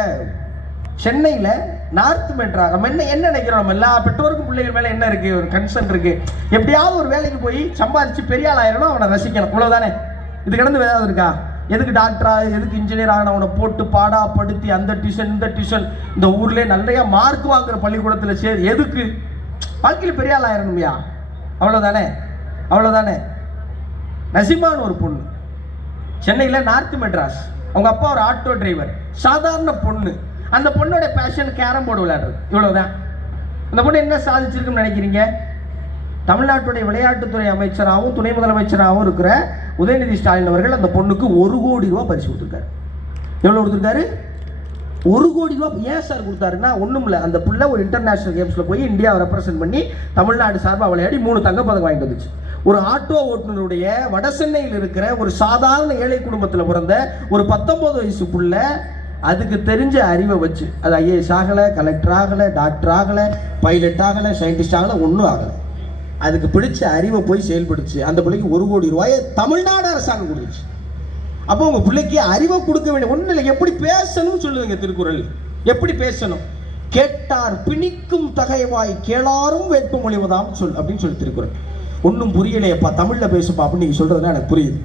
சென்னையில் நார்த் மெட்ரா நம்ம என்ன நினைக்கிறோம்? நம்ம எல்லா பெற்றோருக்கும் பிள்ளைகள் மேலே என்ன இருக்கு? ஒரு கன்சர்ன் இருக்கு. எப்படியாவது ஒரு வேலைக்கு போய் சம்பாதிச்சு பெரிய ஆள் ஆயிரணும், அவனை ரசிக்கணும், இவ்வளவுதானே. இது கிடந்து வேதாவது இருக்கா? எதுக்கு டாக்டரா, எதுக்கு இன்ஜினியர் ஆகணும்? அவனை போட்டு பாடாப்படுத்தி அந்த டியூஷன் இந்த டியூஷன், இந்த ஊர்லேயே நிறைய மார்க் வாங்குற பள்ளிக்கூடத்தில் சேர் எதுக்கு? வாழ்க்கையில் பெரிய ஆள் ஆயிரணும்யா, அவ்வளோதானே, அவ்வளோதானே. நசிமான்னு ஒரு பொண்ணு, சென்னையில் நார்த் மெட்ராஸ். அவங்க அப்பா ஒரு ஆட்டோ டிரைவர், சாதாரண பொண்ணு. அந்த பொண்ணோட பேஷன் கேரம் போர்டு விளையாடுறது, இவ்வளவுதான். அந்த பொண்ணு என்ன சாதிச்சிருக்குன்னு நினைக்கிறீங்க? தமிழ்நாட்டுடைய விளையாட்டுத்துறை அமைச்சராகவும் துணை முதலமைச்சராகவும் இருக்கிற உதயநிதி ஸ்டாலின் அவர்கள் அந்த பொண்ணுக்கு 1 கோடி ரூபாய் பரிசு கொடுத்துருக்காரு. எவ்வளவு கொடுத்துருக்காரு? 1 கோடி ரூபாய். ஏன் சார் கொடுத்தாருன்னா, ஒன்றும் இல்லை, அந்த பிள்ளை ஒரு இன்டர்நேஷனல் கேம்ஸில் போய் இந்தியாவை ரெப்ரசென்ட் பண்ணி தமிழ்நாடு சார்பாக விளையாடி 3 தங்கப்பதக்கம் வாங்கிட்டு வந்துச்சு. ஒரு ஆட்டோ ஓட்டுநருடைய வட சென்னையில் இருக்கிற ஒரு சாதாரண ஏழை குடும்பத்தில் பிறந்த ஒரு 19 வயசு புள்ள அதுக்கு தெரிஞ்ச அறிவை வச்சு, அது ஐஏஎஸ் ஆகலை, கலெக்டர் ஆகலை, டாக்டர் ஆகலை, பைலட் ஆகலை, சயின்டிஸ்ட் ஆகலை, ஒன்றும் ஆகலை. அதுக்கு பிடிச்ச அறிவை போய் செயல்படுச்சு. அந்த பிள்ளைக்கு 1 கோடி ரூபாயை தமிழ்நாடு அரசாங்கம் கொடுத்துச்சு. அப்போ உங்க பிள்ளைக்கு அறிவை கொடுக்க வேண்டிய ஒன்றும் இல்லை, எப்படி பேசணும்னு சொல்லுதுங்க திருக்குறள். எப்படி பேசணும்? கேட்டார் பிணிக்கும் தகைவாய் கேளாரும் வேட்பு மொழிவதாம் சொல் அப்படின்னு சொல்லி திருக்குறள். ஒன்றும் புரியலையப்பா, தமிழ்ல பேசுப்பா அப்படின்னு நீங்க சொல்றதுனா எனக்கு புரியுது.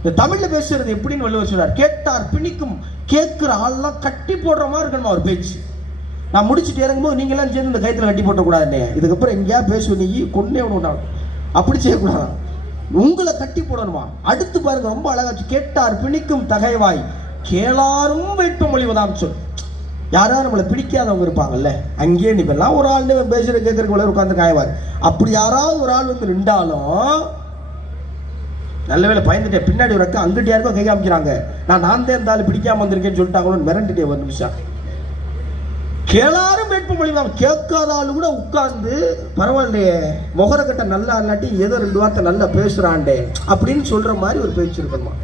இந்த தமிழ்ல பேசுறது எப்படின்னு வள்ளுவர் சொல்றார். கேட்டார் பிணிக்கும், கேட்கிற ஆள்லாம் கட்டி போடுற மாதிரி இருக்கணும் அவர் பேச்சு. நான் முடிச்சுட்டு இறங்கும்போது நீங்க எல்லாம் சேர்ந்து இந்த கயித்துல கட்டி போட்டக்கூடாதுன்னே, இதுக்கப்புறம் எங்கேயா பேசுவேன் நீ கொண்டே விடணும், அப்படி செய்யக்கூடாது, உங்களை கட்டி போடணுமா. அடுத்து பாருங்க, ரொம்ப அழகாச்சு. கேட்டார் பிணிக்கும் தகைவாய் கேளாரும் வேட்பு மொழிவதாம் சொல். யாராவது நம்மளை பிடிக்காதவங்க இருப்பாங்கல்ல, அங்கேயே நிப்பெல்லாம் ஒரு ஆள் பேசுற கேட்கறதுக்கு உட்காந்து காயவார். அப்படி யாராவது ஒரு ஆள் வந்து நின்றாலும் நல்ல வேலை பயந்துட்டேன், பின்னாடி ஒரு அக்கா அங்கிட்டு யாருக்கோ கை காமிக்கிறாங்க, நான் இருந்தாலும் பிடிக்காம வந்திருக்கேன்னு சொல்லிட்டாங்களோன்னு மிரண்டுட்டே ஒரு நிமிஷம். கேளாரும் வேட்பு மொழிதான். கேட்காத ஆளு கூட உட்கார்ந்து பரவாயில்லையே, முகரக்கட்டை நல்லா இல்லாட்டி ஏதோ 2 வார்த்தை நல்லா பேசுறாண்டே அப்படின்னு சொல்ற மாதிரி ஒரு பேச்சு இருக்கணுமா.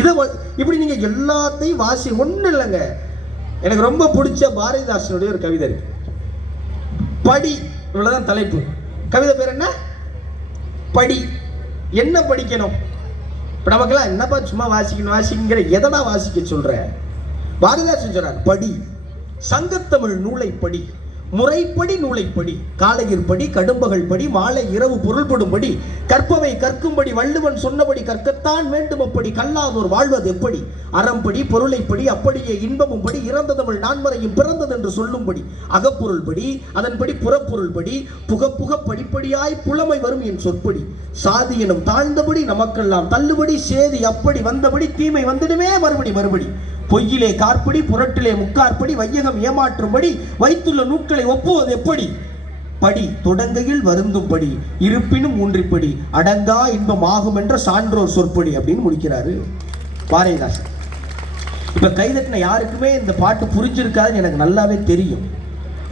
இதை இப்படி நீங்க எல்லாத்தையும் வாசி. ஒன்றும் இல்லைங்க, எனக்கு ரொம்ப பிடிச்ச பாரதிதாசனுடைய ஒரு கவிதை இருக்கு, படி. இவ்வளவுதான் தலைப்பு. கவிதை பேர் என்ன? படி. என்ன படிக்கணும்? இப்ப நமக்கெல்லாம் என்னப்பா சும்மா வாசிக்கிற எதனா வாசிக்க சொல்ற? பாரதிதாசன் சொல்றார், படி, சங்கத்தமிழ் நூலை படி, முறைப்படி நூலை படி, காலையில் படி, கடும்பகல் படி, மாலை இரவு பொருள்படும்படி, கற்பவை கற்கும்படி, வள்ளுவன் சொன்னபடி கற்கத்தான் வேண்டும், அப்படி கல்லாதோர் வாழ்வது எப்படி, அறம்படி பொருளைப்படி, அப்படியே இன்பமும் படி, இறந்த தமிழ் நான்மறையும் பிறந்தது என்று சொல்லும்படி, அகப்பொருள் படி, அதன்படி புறப்பொருள் படி, புக படிப்படியாய் புலமை வரும் என் சொற்படி, சாதி எனும் தாழ்ந்தபடி நமக்கெல்லாம் தள்ளுபடி, சேதி அப்படி வந்தபடி தீமை வந்துடுமே மறுபடி, பொய்யிலே கார்படி, புரட்டிலே முக்கார்படி, வையகம் ஏமாற்றும்படி, வைத்துள்ள நூட்களை ஒப்புவது எப்படி, படி தொடங்கையில் வருந்தும்படி, இருப்பினும் ஊன்றிப்படி, அடங்கா இன்பம் ஆகும் என்ற சான்றோர் சொற்படி அப்படின்னு முடிக்கிறாரு பாரதிதாசன். இப்ப கைதட்டின யாருக்குமே இந்த பாட்டு புரிஞ்சிருக்காதுன்னு எனக்கு நல்லாவே தெரியும்.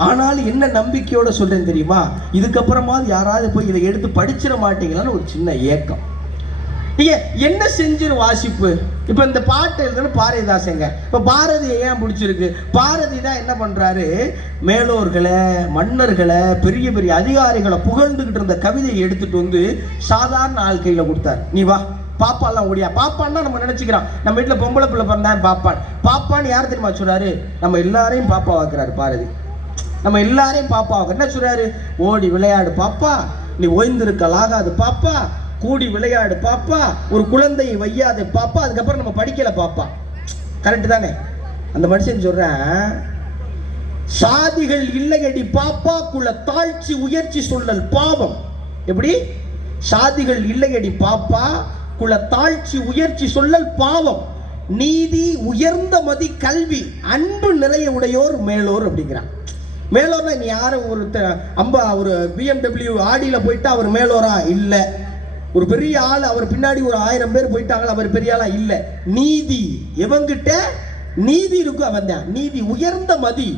ஆனாலும் என்ன நம்பிக்கையோட சொல்றேன் தெரியுமா, இதுக்கப்புறமா யாராவது போய் இதை எடுத்து படிச்சிட மாட்டீங்களான்னு ஒரு சின்ன ஏக்கம். நீங்க என்ன செஞ்சிரு வாசிப்பு. இப்ப இந்த பாட்டு எழுதுன்னு பாரதிதாசங்க. இப்ப பாரதியை ஏன் பிடிச்சிருக்கு? பாரதி தான் என்ன பண்றாரு, மேலோர்களை, மன்னர்களை, பெரிய பெரிய அதிகாரிகளை புகழ்ந்துகிட்டு இருந்த கவிதையை எடுத்துட்டு வந்து சாதாரண ஆள் கையில கொடுத்தாரு. நீ வா பாப்பாலாம் ஓடியா. பாப்பான்னா நம்ம நினைச்சுக்கிறோம் நம்ம வீட்டுல பொம்பளை பிள்ளை பிறந்தான் பாப்பான். பாப்பான்னு யார் தெரியுமா சொல்றாரு? நம்ம எல்லாரையும் பாப்பா வாக்குறாரு பாரதி. நம்ம எல்லாரையும் பாப்பா வாக்கு. என்ன சொல்றாரு? ஓடி விளையாடு பாப்பா, நீ ஓய்ந்திருக்கலாகாது பாப்பா, கூடி விளையாடு பாப்பா, ஒரு குழந்தையை வையாதே பாப்பா. அதுக்கப்புறம் நம்ம படிக்கல பாப்பா. கரெக்ட் தானே? அந்த மனுஷன் சொல்றேன், சாதிகள் இல்லையடி பாப்பா, குல தாழ்ச்சி உயர்ச்சி சொல்லல் பாவம். எப்படி? சாதிகள் இல்லையடி பாப்பா, குல தாழ்ச்சி உயர்ச்சி சொல்லல் பாவம், நீதி உயர்ந்த மதி கல்வி, அன்பு நிறைய உடையோர் மேலோர் அப்படிங்கிறான். மேலோர்னா நீ யாரும் ஒரு BMW ஆடியில போயிட்டா அவர் மேலோரா இல்ல, ஒரு பெரிய ஆள் அவர் பின்னாடி ஒரு 1000 பேர் போயிட்டாங்களா அவர் பெரிய ஆளா இல்ல. நீதி எவங்கிட்ட நீதி இருக்கும் அவன் தான் நீதி, உயர்ந்த மதி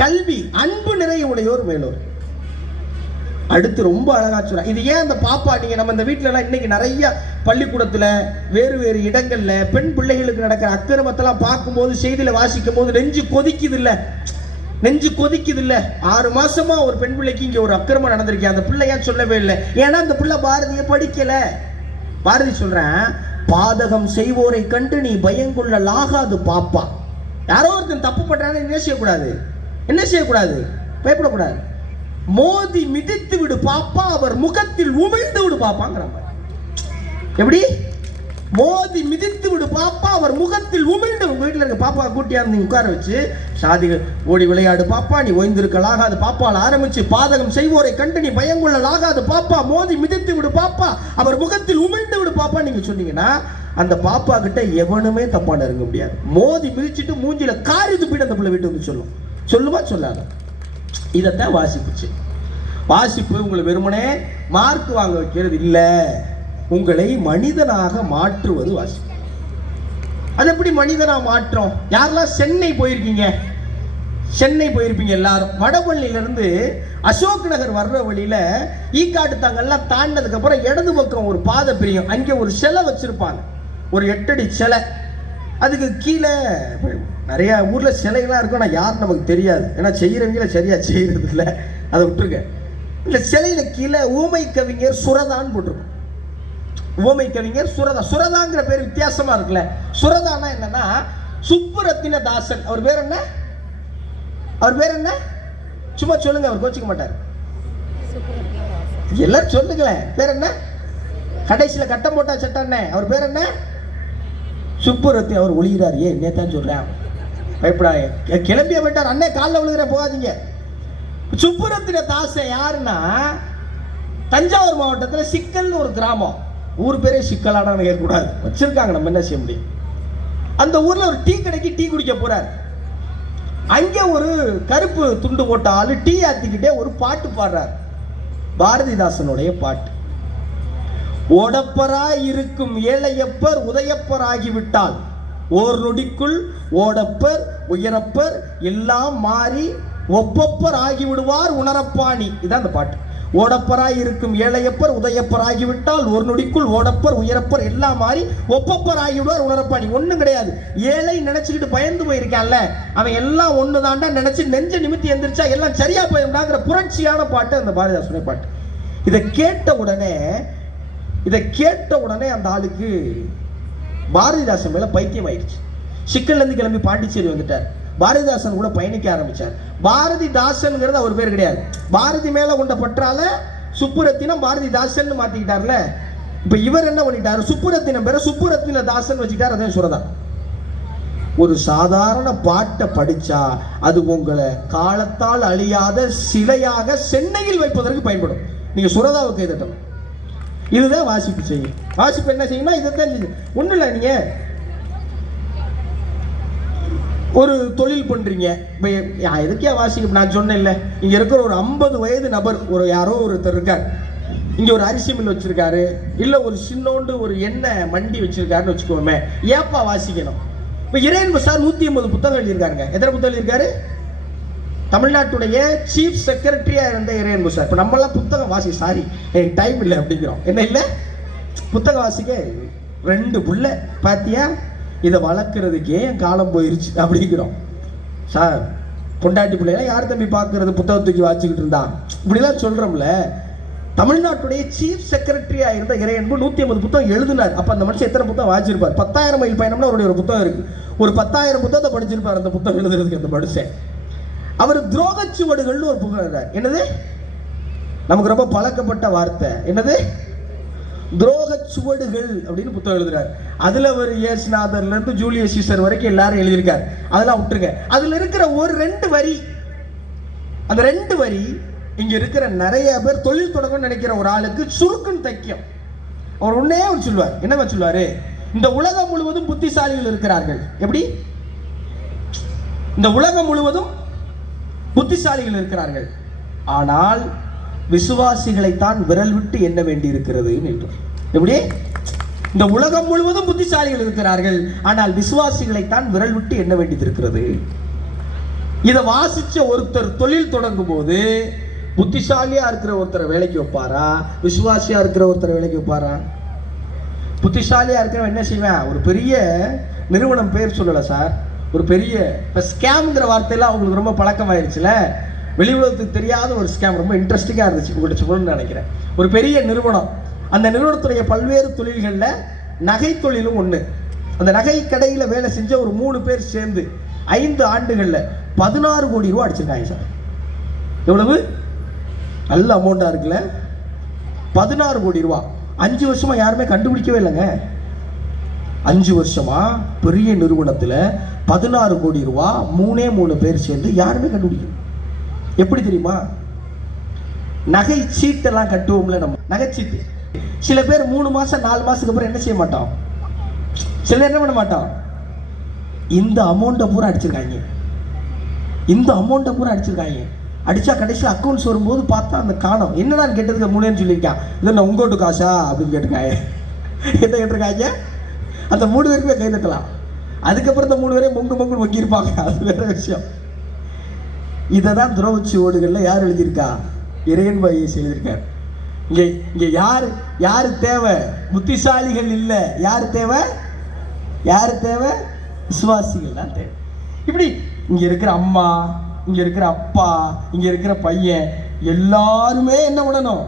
கல்வி, அன்பு நிறைய உடையோர் மேலோர். அடுத்து ரொம்ப அழகா சொல்ற. இது ஏன் அந்த பாப்பா, நீங்க நம்ம இந்த வீட்டுல எல்லாம் இன்னைக்கு நிறைய பள்ளிக்கூடத்துல வேறு இடங்கள்ல பெண் பிள்ளைகளுக்கு நடக்கிற அக்கிரமத்தெல்லாம் பார்க்கும்போது, செய்தியில வாசிக்கும் போது நெஞ்சு கொதிக்குது இல்ல, நெஞ்சு கொதிக்குது இல்ல. 6 மாசமா ஒரு பெண் பிள்ளைக்கு இங்க ஒரு அக்கிரமம் நடந்திருக்கேன், அந்த பிள்ளை ஏன் சொல்லவே இல்லை? ஏன்னா அந்த பிள்ளை பாரதியை படிக்கல. பாரதி சொல்றேன், பாதகம் செய்வோரை கண்டு நீ பயங்கொள்ளலாகாது பாப்பா. யாரோ ஒருத்தன் தப்பு பண்றான்னு என்ன செய்யக்கூடாது? பயப்படக்கூடாது. மோதி மிதித்து விடு பாப்பா, அவர் முகத்தில் உமிழ்ந்து விடு பாப்பாங்கிறான். எப்படி? மோதி மிதித்து விடு பாப்பா, அவர் முகத்தில் உமிழ்ந்து. உங்க வீட்டில் இருக்க பாப்பா கூட்டியாந்து உட்கார வச்சு, சாதிகள் ஓடி விளையாடு பாப்பா, நீ ஓய்ந்திருக்கலாகாது பாப்பால் ஆரம்பிச்சு, பாதகம் செய்வோரை கண்டு நீ பயங்கொள்ளலாகாது பாப்பா, மோதி மிதித்து விடு பாப்பா, அவர் முகத்தில் உமிழ்ந்து விடு பாப்பா நீங்க சொன்னீங்கன்னா, அந்த பாப்பா கிட்ட எவனுமே தப்பான இருக்க முடியாது. மோதி மிதிச்சுட்டு மூஞ்சில காரி துப்பிட்டு அந்த பிள்ளை வீட்டு வந்து சொல்லுமா சொல்லாத. இதைத்தான் வாசிப்புச்சு. வாசிப்பு உங்களை வெறுமனே மார்க் வாங்க வைக்கிறது இல்ல, உங்களை மனிதனாக மாற்றுவது வாசிப்பு. அது எப்படி மனிதனா மாற்றம்? யாரெல்லாம் சென்னை போயிருப்பீங்க எல்லாரும். வடபள்ளியிலிருந்து அசோக் நகர் வர்ற வழியில ஈக்காட்டு தாங்கெல்லாம் தாண்டினதுக்கு அப்புறம் இடது பக்கம் ஒரு பாதை பிரியும். அங்கே ஒரு சிலை வச்சிருப்பாங்க, ஒரு 8 அடி சிலை. அதுக்கு கீழே நிறைய ஊர்ல சிலைகள்லாம் இருக்கும், ஆனால் யாரும் நமக்கு தெரியாது, ஏன்னா செய்யறவங்கள சரியா செய்யறது இல்லை, அதை விட்டுருங்க. இந்த சிலையில கீழே ஊமை கவிஞர் சுரதான் போட்டிருக்கும். உவமை கவிஞர் சுரதா. சுரதாங்கிற பேர் வித்தியாசமா இருக்குல்ல. சுரதானா என்னன்னா சுப்புரத்தின தாசன். அவர் பேர் என்ன? அவர் பேர் என்ன? சும்மா சொல்லுங்க, அவர் கோச்சிக்க மாட்டார். எல்லாரும் சொல்லுங்களேன், பேர் என்ன? கடைசியில கட்டம் போட்டா சட்டண்ணே, அவர் பேர் என்ன? சுப்புரத்தி. அவர் ஒளிகிறார். என்ன தான் சொல்றேன், பயப்படாங்க, கிளம்பிய போயிட்டார். அண்ணே காலில் விழுகிறேன், போகாதீங்க. சுப்புரத்தின தாசன் யாருன்னா தஞ்சாவூர் மாவட்டத்தில் சிக்கல்னு ஒரு கிராமம். ஊர் பேரே சிக்கலான கேட்கக்கூடாது, வச்சிருக்காங்க, நம்ம என்ன செய்ய முடியும். அந்த ஊர்ல ஒரு டீ கடைக்கு டீ குடிக்க போறார். அங்கே ஒரு கருப்பு துண்டு போட்ட ஆளு டீ ஆத்திக்கிட்டே ஒரு பாட்டு பாடுறார், பாரதிதாசனுடைய பாட்டு. ஓடப்பராய் இருக்கும் ஏழையப்பர் உதயப்பர் ஆகிவிட்டால் ஓர் நொடிக்குள் ஓடப்பர் உயரப்பர் எல்லாம் மாறி ஒப்பப்பர் ஆகிவிடுவார் உணரப்பாணி. இதான் அந்த பாட்டு. ஓடப்பராய் இருக்கும் ஏழையப்பர் உதயப்பர் ஆகிவிட்டால் ஒரு நொடிக்குள் ஓடப்பர் உயரப்பர் எல்லாம் மாறி ஒப்பப்பர் ஆகிவிடுவார் உணரப்பாணி. ஒன்றும் கிடையாது, ஏழை நினைச்சுக்கிட்டு பயந்து போயிருக்கான்ல, அவன் எல்லாம் ஒன்று தாண்டா நினைச்சு நெஞ்ச நிமித்தி எந்திரிச்சா எல்லாம் சரியா போயிருந்தாங்கிற புரட்சியான பாட்டு அந்த பாரதிதாசனுடைய பாட்டு. இதை கேட்ட உடனே அந்த ஆளுக்கு பாரதிதாசன் மேல பைத்தியம் ஆயிடுச்சு. சிக்கல்ல இருந்து கிளம்பி பாண்டிச்சேரி வந்துட்டார். பாரதிதாசன் கூட பயணிக்க ஆரம்பிச்சார். பாரதிதாசன்ங்கிறது அவர் பேர் கிடையாது. பாரதி மேல கொண்ட பற்றால சுப்புரத்தினம் பாரதிதாசன் மாத்திக்கிட்டார்ல. இப்ப இவர் என்ன பண்ணிட்டாரு, சுப்புரத்தினம் பேர சுப்புரத்தின தாசன் வச்சுக்கிட்டார். அதே சுரதா. ஒரு சாதாரண பாட்டை படிச்சா அது உங்களை காலத்தால் அழியாத சிலையாக சென்னையில் வைப்பதற்கு பயன்படும். நீங்க சுரதாவுக்கு எதிர்த்தோம். இதுதான் வாசிப்பு செய்யும். வாசிப்பு என்ன செய்யுமா, இதைத்தான் செய்யும். ஒன்றும் இல்லை, நீங்க ஒரு தொழில் பண்றீங்க. எதுக்கே வாசிக்க, நான் சொன்னேன்ல, இங்க இருக்கிற ஒரு 50 வயது நபர், ஒரு யாரோ ஒருத்தர் இருக்கார், இங்க ஒரு அரிசி மில் வச்சிருக்காரு, இல்ல ஒரு சின்னோண்டு ஒரு எண்ணெய் மண்டி வச்சிருக்காருன்னு வச்சுக்கோமே, ஏப்பா வாசிக்கணும்? இப்ப இறையன்பு சார் 150 புத்தகம் எழுதியிருக்காருங்க. எத்தனை புத்தகம் எழுதியிருக்காரு? தமிழ்நாட்டுடைய சீஃப் செக்ரட்டரியா இருந்த இறையன்பு சார். இப்போ நம்மளாம் புத்தகம் சாரி எனக்கு டைம் இல்லை அப்படிங்கிறோம். என்ன இல்லை, புத்தகம் வாசிக்க 2 புள்ள பாத்தியா, இதை வளர்க்கறதுக்கே என் காலம் போயிருச்சு அப்படிங்கிறோம். சார் பொண்டாட்டி பிள்ளைலாம் யார் தம்பி பார்க்கறது, புத்தகம் தூக்கி வாசிக்கிட்டு இருந்தான் இப்படிலாம் சொல்றோம்ல. தமிழ்நாட்டுடைய சீஃப் செக்ரட்டரியா இருந்த இறையன்பு 150 புத்தகம் எழுதினார். அப்ப அந்த மனுஷன் எத்தனை புத்தகம் வாசிச்சிருப்பார்? 10,000 மைல் பயணம்னு அவருடைய ஒரு புத்தகம் இருக்கு. ஒரு 10,000 புத்தகத்தை படிச்சிருப்பார் அந்த புத்தகம் எழுதுறதுக்கு அந்த மனுஷன். அவர் துரோகச்சுவடுகள்னு ஒரு புத்தகம் எழுதார். என்னது, நமக்கு ரொம்ப பழக்கப்பட்ட வார்த்தை, என்னது, துரோகச்சுவடுகள் அப்படின்னு புத்தகம் எழுதுறாரு. அதுல ஒரு இயேசுநாதர்ல இருந்து ஜூலியஸ் சீசர் வரைக்கும் எல்லாரும் எழுதியிருக்காரு. அதெல்லாம் விட்டுருங்க. அதுல இருக்கிற ஒரு 2 வரி, அந்த 2 வரி இங்க இருக்கிற நிறைய பேர் தொழில் தொடங்கணும்னு நினைக்கிற ஒரு ஆளுக்கு சுருக்குன்னு தைக்கும். அவர் ஒன்னே சொல்லுவார். என்னவா சொல்லுவாரு, இந்த உலகம் முழுவதும் புத்திசாலிகள் இருக்கிறார்கள். எப்படி? இந்த உலகம் முழுவதும் புத்திசாலிகள் இருக்கிறார்கள், ஆனால் விசுவாசிகளைத்தான் விரல் விட்டு எண்ண வேண்டி இருக்கிறது. எப்படி? இந்த உலகம் முழுவதும் புத்திசாலிகள் இருக்கிறார்கள், ஆனால் விசுவாசிகளைத்தான் விரல் விட்டு எண்ண வேண்டியது இருக்கிறது. இதை வாசிச்ச ஒருத்தர் தொழில் தொடங்கும் போது புத்திசாலியா இருக்கிற ஒருத்தரை வேலைக்கு வைப்பாரா, விசுவாசியா இருக்கிற ஒருத்தரை வேலைக்கு வைப்பாரா? புத்திசாலியா இருக்கிறவன் என்ன செய்வேன், ஒரு பெரிய நிறுவனம் பேர் சொல்லல சார், ஒரு பெரிய இப்போ ஸ்கேம்ங்கிற வார்த்தையெல்லாம் அவங்களுக்கு ரொம்ப பழக்கமாயிருச்சுல. வெளி உலகத்துக்கு தெரியாத ஒரு ஸ்கேம், ரொம்ப இன்ட்ரெஸ்டிங்காக இருந்துச்சு, உங்கள்கிட்ட சொல்லணும்னு நினைக்கிறேன். ஒரு பெரிய நிறுவனம், அந்த நிறுவனத்துடைய பல்வேறு தொழில்களில் நகை தொழிலும் ஒன்று. அந்த நகை கடையில் வேலை செஞ்ச ஒரு 3 பேர் சேர்ந்து 5 ஆண்டுகளில் 16 கோடி ரூபா அடிச்சிருக்காங்க சார். எவ்வளவு நல்ல அமௌண்ட்டாக இருக்குல்ல, 16 கோடி ரூபா. 5 வருஷமா யாருமே கண்டுபிடிக்கவே இல்லைங்க. 5 வருஷமா பெரிய நிறுவனத்தில் 16 கோடி ரூபா 3 பேர் சேர்ந்து யாருமே கண்டுபிடிக்கல. எப்படி தெரியுமா? நகை சீட்டெல்லாம் கட்டுவோம்ல, நம்ம நகைச்சீட்டு. சில பேர் 3 மாசம் 4 மாசத்துக்கு அப்புறம் என்ன செய்ய மாட்டோம், சில என்ன பண்ண மாட்டோம், இந்த அமௌண்ட்டை பூரா அடிச்சிருக்காங்க, இந்த அமௌண்ட்டை பூரா அடிச்சிருக்காங்க. அடிச்சா கடைசியில் அக்கௌண்ட்ஸ் வரும்போது பார்த்தா அந்த காணோம். என்னடான்னு கேட்டதுக்கு 3 சொல்லியிருக்கான். இது நான் உங்கோட்டு காசா அப்படின்னு கேட்டிருக்காங்க. என்ன கேட்டிருக்காங்க? அந்த 3 பேருக்குமே கை தட்டலாம். அதுக்கப்புறம் இந்த 3 பேரையும் மொங்குன்னு மொங்கியிருப்பாங்க, அது வேற விஷயம். இதை தான் துரோகச்சுவடுகளில் யார் எழுதியிருக்கா? இறையன்பு எழுதியிருக்கார். இங்கே யாரு தேவை? புத்திசாலிகள் இல்லை. யார் தேவை? விசுவாசிகள் தான் தேவை. இப்படி இங்க இருக்கிற அம்மா, இங்க இருக்கிற அப்பா, இங்க இருக்கிற பையன் எல்லாருமே என்ன பண்ணணும்?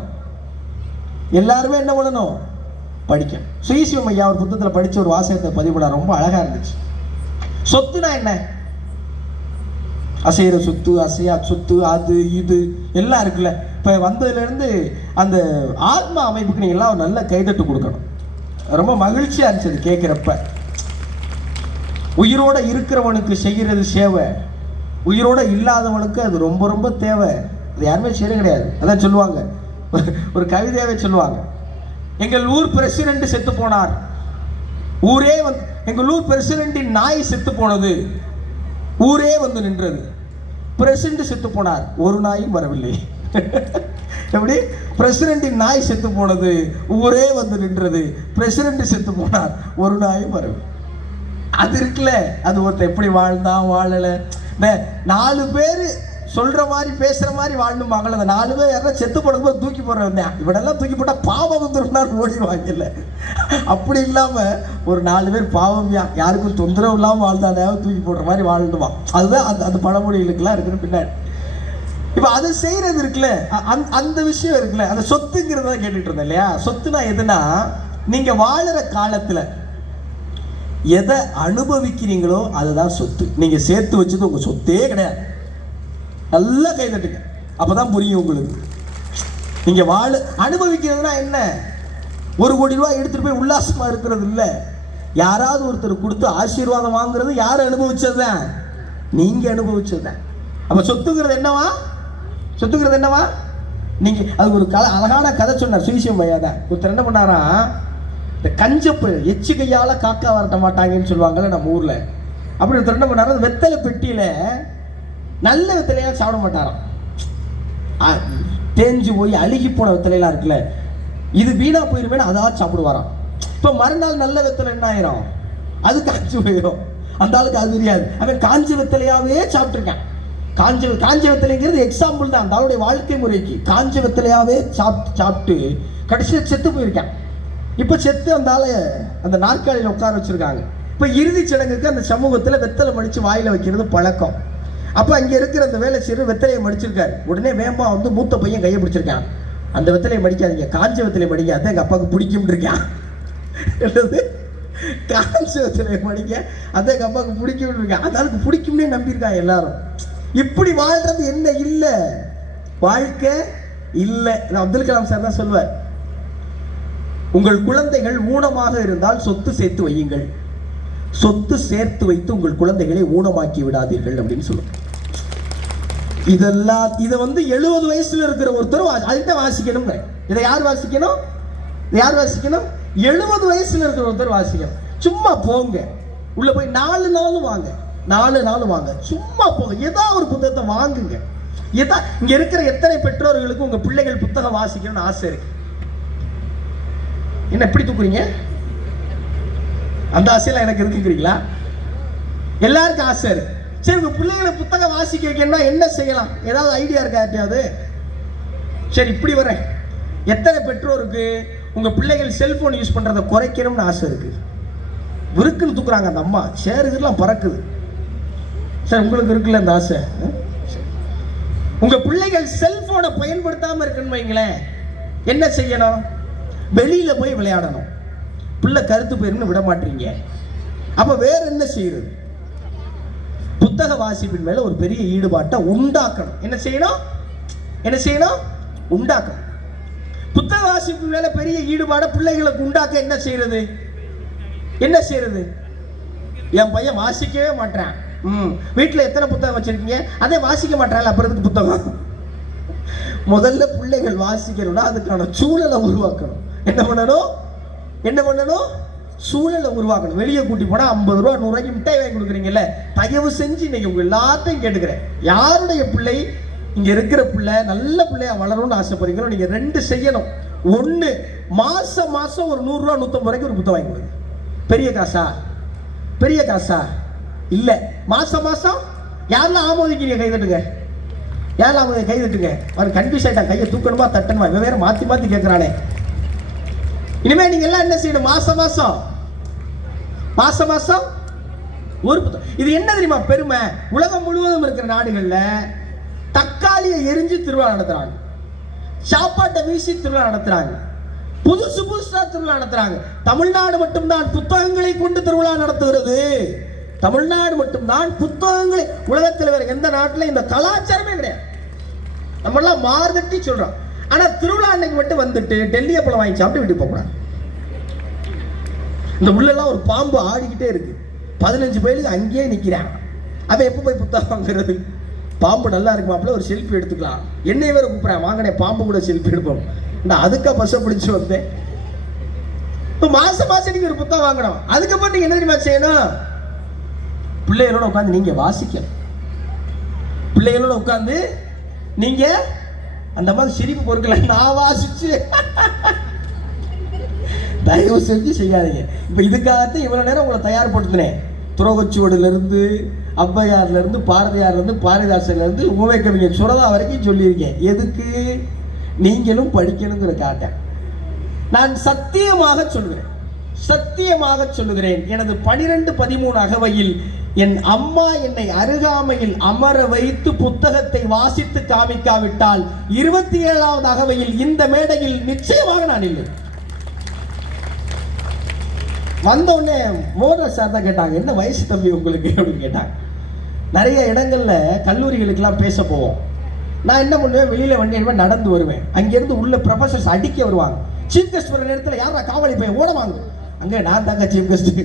படிக்கணும். சுயசிவம் ஐயா ஒரு புத்தகத்தில் படிச்ச ஒரு வாசகத்தை பதிவிட ரொம்ப அழகா இருந்துச்சு. சொத்துனா என்ன? அசைகிற சொத்து, அசையா சொத்து, அது இது எல்லாம் இருக்குல்ல. இப்போ வந்ததுலேருந்து அந்த ஆத்மா அமைப்புக்கு நீங்கள் எல்லாம் ஒரு நல்ல கைதட்டு கொடுக்கணும். ரொம்ப மகிழ்ச்சியாக இருந்துச்சு அது கேட்குறப்ப. உயிரோட இருக்கிறவனுக்கு செய்கிறது சேவை, உயிரோட இல்லாதவனுக்கு அது ரொம்ப ரொம்ப தேவை. அது யாருமே செய்ய கிடையாது. அதான் சொல்லுவாங்க, ஒரு கவிதையாவே சொல்லுவாங்க, எங்கள் ஊர் பிரசிடென்ட் செத்து போனார், ஊரே வந்து எங்கள் ஊர் பிரசிடென்டின் நாய் செத்து போனது, ஊரே வந்து நின்றது. பிரசிடென்ட் செத்து போனார், ஒரு நாயும் வரவில்லை. எப்படி? பிரசிடென்டின் நாய் செத்து போனது, ஊரே வந்து நின்றது. பிரசிடென்ட் செத்து போனார், ஒரு நாயும் வரவில்லை. அது இருக்குல்ல, அது ஒருத்தர் எப்படி வாழ்ந்தான் வாழலை, 4 பேர் சொல்ற மாதிரி பேசுற மாதிரி வாழணுமாங்கல்ல. அந்த 4 பேர் யாராவது செத்து போடும்போது தூக்கி போடுறவன் இவடெல்லாம் தூக்கி போட்டா பாவம் வந்துருந்தாரு ஓடிடுவாங்கல்ல. அப்படி இல்லாம ஒரு 4 பேர் பாவம் யாருக்கும் தொந்தரவு இல்லாமல் வாழ்ந்தானே தூக்கி போடுற மாதிரி வாழ்ந்துவான். அதுதான் அந்த பழமொழிகளுக்கெல்லாம் இருக்குன்னு பின்னாடி. இப்ப அது செய்யறது இருக்குல்ல, அந்த விஷயம் இருக்குல்ல, அந்த சொத்துங்கிறத கேட்டுட்டு இருந்தேன் இல்லையா. சொத்துனா எதுனா, நீங்க வாழற காலத்துல எதை அனுபவிக்கிறீங்களோ அதுதான் சொத்து. நீங்க சேர்த்து வச்சது உங்க சொத்தே கிடையாது. நல்லா கை தட்டுங்க, அப்பதான் புரியும் உங்களுக்கு. நீங்க அனுபவிக்கிறதுனா என்ன? 1 கோடி ரூபாய் எடுத்துட்டு போய் உல்லாசமா இருக்கிறது இல்ல. யாராவது ஒருத்தர் கொடுத்து ஆசீர்வாதம் வாங்குறது யாரு அனுபவிச்சதுதான்? நீங்க அனுபவிச்சதுதான். அப்ப சொத்துங்கிறது என்னவா? சொத்துங்கிறது என்னவா? நீங்க அது ஒரு அழகான கதை சொன்னார் சுயசிவம் ஐயா தான். ஒருத்தர் என்ன பண்ணாரா, இந்த கஞ்சப்பு எச்சு கையால காக்கா வரட்ட மாட்டாங்கன்னு சொல்லுவாங்கல்ல நம்ம ஊர்ல. அப்படி ஒருத்தர் என்ன பண்ணாரா, வெத்தலை பெட்டியில நல்ல வெத்தலையா சாப்பிட மாட்டாராம். தேஞ்சு போய் அழுகி போன வெத்தலையெல்லாம் இருக்குல்ல, இது வீணா போயிருமே அதாவது சாப்பிடுவாராம். இப்ப மறுநாள் நல்ல வெத்தலை என்ன ஆயிரும்? அது காஞ்சு போயிடும். அந்த ஆளுக்கு அது தெரியாது. அவன் காஞ்ச வெத்தலையாவே சாப்பிட்டுருக்கான். காஞ்ச வெத்தலைங்கிறது எக்ஸாம்பிள் தான் அந்த ஆளுடைய வாழ்க்கை முறைக்கு. காஞ்ச வெத்தலையாவே சாப்பிட்டு கடைசியாக செத்து போயிருக்கான். இப்ப செத்து அந்த ஆளை அந்த நாற்காலியில் உட்கார வச்சிருக்காங்க. இப்ப இறுதி சடங்குக்கு அந்த சமூகத்தில் வெத்தலை மடிச்சு வாயில வைக்கிறது பழக்கம். அப்ப அங்க இருக்கிற அந்த வேலை செய்யற வெத்தலையை மடிச்சிருக்காரு. உடனே வேமா வந்து மூத்த பையன் கையை பிடிச்சிருக்கான். அந்த வெத்தலையை மடிக்காதீங்க, காஞ்ச வெத்தலையை மடிக்க, அதான் எங்க அப்பாவுக்கு பிடிக்கும் இருக்கான். காஞ்ச வெத்தலையை மடிக்க, அதான் எங்க அப்பாவுக்கு பிடிக்கும் இருக்கான். அதனால பிடிக்கும்னே நம்பியிருக்காங்க எல்லாரும். இப்படி வாழ்றது என்ன இல்ல, வாழ்க்கை இல்ல. அப்துல் கலாம் சார் தான் சொல்லுவார், உங்கள் குழந்தைகள் ஊனமாக இருந்தால் சொத்து சேர்த்து வையுங்கள், சொத்து சேர்த்து வைத்து உங்கள் குழந்தைகளை ஊனமாக்கி விடாதீர்கள் அப்படின்னு சொல்லுவாங்க. இதெல்லாம் இதை வந்து 70 வயசுல இருக்கிற ஒருத்தர் அதுதான் வாசிக்கணும். இதை யார் வாசிக்கணும்? யார் வாசிக்கணும்? 70 வயசுல இருக்கிற ஒருத்தர் வாசிக்கணும். சும்மா போங்க, உள்ள போய் 4 நாள் வாங்க, 4 நாள் வாங்க, சும்மா போங்க, ஏதாவது ஒரு புத்தகத்தை வாங்குங்க. இங்க இருக்கிற எத்தனை பெற்றோர்களுக்கு உங்க பிள்ளைகள் புத்தகம் வாசிக்கணும்னு ஆசை இருக்கு? என்ன எப்படி தூக்குறீங்க? அந்த ஆசையெல்லாம் எனக்கு இருக்குங்கிறீங்களா? எல்லாருக்கும் ஆசை இருக்கு. சரி, உங்க பிள்ளைகளை புத்தகம் வாசிக்க வைக்கணும்னா என்ன செய்யலாம்? ஏதாவது ஐடியா இருக்கா யார்ட்டையாவது? சரி, இப்படி வரேன். எத்தனை பெற்றோருக்கு உங்க பிள்ளைகள் செல்போன் யூஸ் பண்றதை குறைக்கணும்னு ஆசை இருக்கு? விருக்குன்னு தூக்குறாங்க அந்த அம்மா, சேருலாம் பறக்குது. சார், உங்களுக்கு இருக்குல்ல அந்த ஆசை? உங்க பிள்ளைகள் செல்போனை பயன்படுத்தாம இருக்கணும் வைங்களேன், என்ன செய்யணும்? வெளியில போய் விளையாடணும். பிள்ளை கருத்து போயிருன்னு விட மாட்டீங்க, அப்ப வேற என்ன செய்யறது? புத்தக வாசிப்பின் மேல ஒரு பெரிய ஈடுபாட்டை உண்டாக்கணும். என்ன செய்யணும்? என்ன செய்யணும்? உண்டாக்கணும். புத்தக வாசிப்பின் மேல பெரிய ஈடுபாடை பிள்ளைகளுக்கு உண்டாக்க என்ன செய்யறது? என்ன செய்யறது? என் பையன் வாசிக்கவே மாட்டான். வீட்டுல எத்தனை புத்தகம் வச்சிருக்கீங்க? அதே வாசிக்க மாட்டாங்க, அப்புறத்துக்கு புத்தகம். முதல்ல பிள்ளைகள் வாசிக்கணும்னா அதுக்கான சூழலை உருவாக்கணும். என்ன பண்ணணும்? என்ன பண்ணணும்? சூழலை உருவாக்கணும். வெளியே கூட்டி போனா 50 ரூபா 100 ரூபாய்க்கு மிட்டாய் வாங்கி கொடுக்குறீங்கல்ல, தயவு செஞ்சு இன்னைக்கு உங்க எல்லாத்தையும் கேட்டுக்கிறேன், யாருடைய பிள்ளை இங்க இருக்கிற பிள்ளை நல்ல பிள்ளையா வளரும்னு ஆசைப்படுறீங்களோ, நீங்க 2 செய்யணும். 1, மாசம் மாசம் ஒரு 100 ரூபா 150 ரூபாய்க்கு ஒரு புத்தகம் வாங்கி கொடுங்க. பெரிய காசா? பெரிய காசா இல்ல. மாசம் மாசம் யாரெல்லாம் ஆமோதிக்கிறீங்க கை தட்டுங்க. யாரெல்லாம் கை தட்டுங்க. அவர் கன்ஃபியூஸ் ஆயிட்டா, கையை தூக்கணுமா தட்டணுமா, இவன் வேற மாத்தி மாத்தி கேட்கிறானே. இனிமே நீங்க எல்லாம் என்ன செய்யணும்? மாசம் மாசம் ஒரு புத்தகம். இது என்ன தெரியுமா பெருமை? உலகம் முழுவதும் இருக்கிற நாடுகள்ல தக்காளியை எரிஞ்சு திருவிழா நடத்துறாங்க, சாப்பாட்டை வீசி திருவிழா நடத்துறாங்க, புதுசு புதுசா திருவிழா நடத்துறாங்க. தமிழ்நாடு மட்டும்தான் புத்தகங்களை கொண்டு திருவிழா நடத்துகிறது. தமிழ்நாடு மட்டும்தான் புத்தகங்களை, உலகத்தில் வேற எந்த நாட்டில் இந்த கலாச்சாரமே கிடையாது. நம்ம எல்லாம் மாறுதட்டி சொல்றோம். ஆனா திருவிழா அன்னைக்கு மட்டும் வந்துட்டு டெல்லியை பழம் வாங்கி சாப்பிட்டு விட்டு போக கூடாது. இந்த உள்ளெல்லாம் ஒரு பாம்பு ஆடிக்கிட்டே இருக்கு. 15 பேருக்கு அங்கேயே நிற்கிறான். அவன் எப்போ போய் புத்தகம் வாங்குறது? பாம்பு நல்லா இருக்குமாப்பில் ஒரு செல்ஃபி எடுத்துக்கலாம். என்னை வேற கூப்பிட்றேன், வாங்கினே பாம்பு கூட செல்ஃபி எடுப்போம். நான் அதுக்காக பஸ்ஸை பிடிச்சி வந்தேன். இப்போ மாசம் நீங்கள் ஒரு புத்தகம் வாங்கணும். அதுக்கப்புறம் நீங்கள் என்ன தெரியுமா செய்யணும்? பிள்ளைகளோட உட்காந்து நீங்கள் வாசிக்கணும். பிள்ளைகளோட உட்காந்து நீங்கள் அந்த மாதிரி சிரிப்பு பொருட்களை நான் வாசிச்சு தயவு செஞ்சு செய்யாதீங்க. இப்போ இதுக்காகத்தான் இவ்வளோ நேரம் உங்களை தயார்படுத்தினேன். துரோகச்சுவடிலிருந்து, ஔவையார்லேருந்து, பாரதியார்லேருந்து, பாரதிதாசன்லேருந்து, உமை கவிஞர் சுரதா வரைக்கும் சொல்லியிருக்கேன். எதுக்கு? நீங்களும் படிக்கணுங்கிற காட்டேன். நான் சத்தியமாக சொல்லுகிறேன், எனது 12-13 அகவையில் என் அம்மா என்னை அருகாமையில் அமர வைத்து புத்தகத்தை வாசித்து காமிக்காவிட்டால் 27வது அகவையில் இந்த மேடையில் நிச்சயமாக நான் இல்லை. வந்தோடனே மோகன் சார் தான் கேட்டாங்க, என்ன வயசு தம்பி உங்களுக்கு அப்படின்னு கேட்டாங்க. நிறைய இடங்கள்ல கல்லூரிகளுக்கெல்லாம் பேச போவோம். நான் என்ன பண்ணுவேன், வெளியில வண்டி நடந்து வருவேன். அங்கிருந்து உள்ள ப்ரொஃபசர்ஸ் அடிக்க வருவாங்க. சீஃப் கெஸ்ட் வர நேரத்தில் யாரா காவலி போய் ஓடவாங்க, அங்கே நான் தாங்க சீஃப் கெஸ்ட்.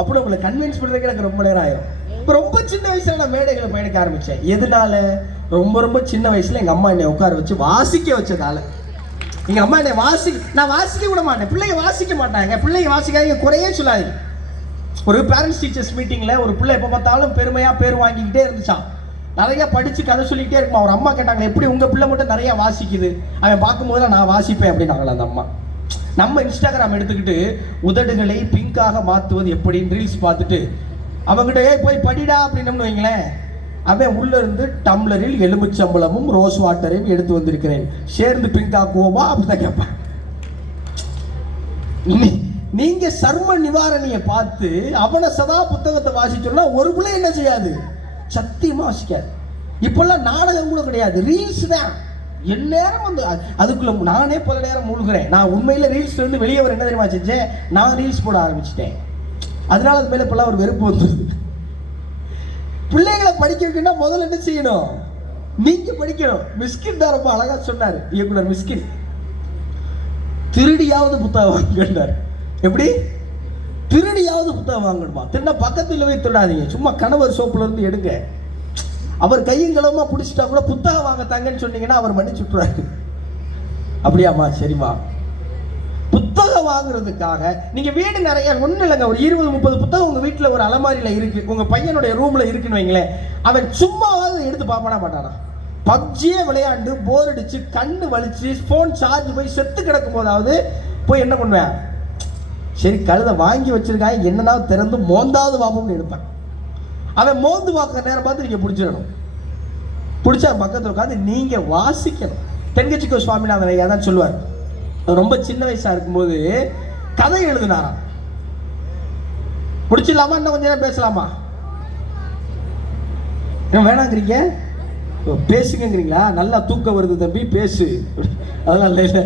அப்படி உங்களை கன்வின்ஸ் பண்ணுறதுக்கு எனக்கு ரொம்ப நேரம் ஆயிரும். இப்போ ரொம்ப சின்ன வயசுல நான் மேடைகளை பயணிக்க ஆரம்பித்தேன். எதனால? ரொம்ப சின்ன வயசுல எங்கள் அம்மா என்னை உட்கார வச்சு வாசிக்க வச்சதால. எங்கள் அம்மா என்னை நான் வாசிக்க விட மாட்டேன். பிள்ளைங்க வாசிக்க மாட்டாங்க. பிள்ளைங்க வாசிக்காதீங்க, குறையே சொல்லாதீங்க. ஒரு பேரண்ட்ஸ் டீச்சர்ஸ் மீட்டிங்கில் ஒரு பிள்ளை எப்போ பார்த்தாலும் பெருமையாக பேர் வாங்கிக்கிட்டே இருந்துச்சான். நிறையா படித்து கதை சொல்லிக்கிட்டே இருக்குமா. ஒரு அம்மா கேட்டாங்க, எப்படி உங்கள் பிள்ளை மட்டும் நிறையா வாசிக்குது? அவன் பார்க்கும்போது நான் வாசிப்பேன் அப்படின்னாங்களே அந்த அம்மா. நம்ம இன்ஸ்டாகிராம் எடுத்துக்கிட்டு உதடுகளை பிங்காக மாற்றுவது எப்படின்னு ரீல்ஸ் பார்த்துட்டு அவங்ககிட்ட போய் படிடா அப்படின்னு வைங்களேன், அவன் உள்ள இருந்து டம்ளரில் எலுமிச்சம்பழமும் ரோஸ் வாட்டரையும் எடுத்து வந்திருக்கிறேன், சேர்ந்து பிங்காக்குவோமா அப்படிதான் கேட்பேன். நீங்க சர்ம நிவாரணியை பார்த்து அவனை சதா புத்தகத்தை வாசிச்சோம்னா ஒரு பிள்ளை என்ன செய்யாது? சத்தியமா வாசிக்காது. இப்பெல்லாம் நாடகம் கூட கிடையாது, ரீல்ஸ் தான். எந்நேரம் வந்து அதுக்குள்ள நானே பல நேரம் மூழ்கிறேன். நான் உண்மையில ரீல்ஸ்ல இருந்து வெளியே வர என்ன தெரியுமா செஞ்சேன், நான் ரீல்ஸ் போட ஆரம்பிச்சிட்டேன். அதனால அது மேல இப்பெல்லாம் ஒரு வெறுப்பு வந்துருது. பிள்ளைகளை படிக்க வைக்கணும்னா முதல்ல என்ன செய்யணும்? நீங்க படிக்கணும். மிஸ்கின் தான் ரொம்ப அழகா சொன்னார் இயக்குனர் மிஸ்கின். திருடியாவது புத்தகம் வாங்கினார். எப்படி? திருடியாவது புத்தகம் வாங்கணுமா? திருநா பக்கத்தில் போய் திருடாதீங்க, சும்மா கணவர் சோப்புல இருந்து எடுங்க. அவர் கையும் களவுமா பிடிச்சிட்டா கூட புத்தகம் வாங்க தாங்கன்னு சொன்னீங்கன்னா அவர் மன்னிச்சு விட்டுறாரு. அப்படியாம்மா, சரிம்மா. புத்தகம் வாங்குறதுக்காக நீங்க வீடு நிறைய ஒன்றும் இல்லைங்க, ஒரு 20-30 புத்தகம் உங்க வீட்டில் ஒரு அலமாரியில் இருக்கு, உங்க பையனுடைய ரூம்ல இருக்குன்னு வைங்களேன். அவன் சும்மாவது எடுத்து பார்ப்பானா மாட்டானா? பப்ஜியே விளையாண்டு போர் அடிச்சு கண்ணு வலிச்சு போன் சார்ஜ் போய் செத்து கிடக்கும் போதாவது போய் என்ன பண்ணுவேன், சரி கழுதை வாங்கி வச்சிருக்காங்க என்னன்னாவது திறந்து மோந்தாவது பார்ப்போம்னு எடுப்பேன். அவன் மோந்து பார்க்குற நேரம் பார்த்து நீங்க பிடிச்சிடணும். பிடிச்சா பக்கத்தில் உட்காந்து நீங்க வாசிக்கணும். தென்கட்சிக்கோ சுவாமிநாதன் ஐயா தான் சொல்லுவார், ரொம்ப சின்ன வயசா இருக்கும்போது கதை எழுதினாராம். முடிச்சிடலாமா? இன்னும் கொஞ்ச நேரம் பேசலாமா? வேணாங்கிறீங்க, பேசுங்கிறீங்களா? நல்லா தூக்கம் வருது தம்பி, பேசு. அதெல்லாம் இல்லை இல்லை,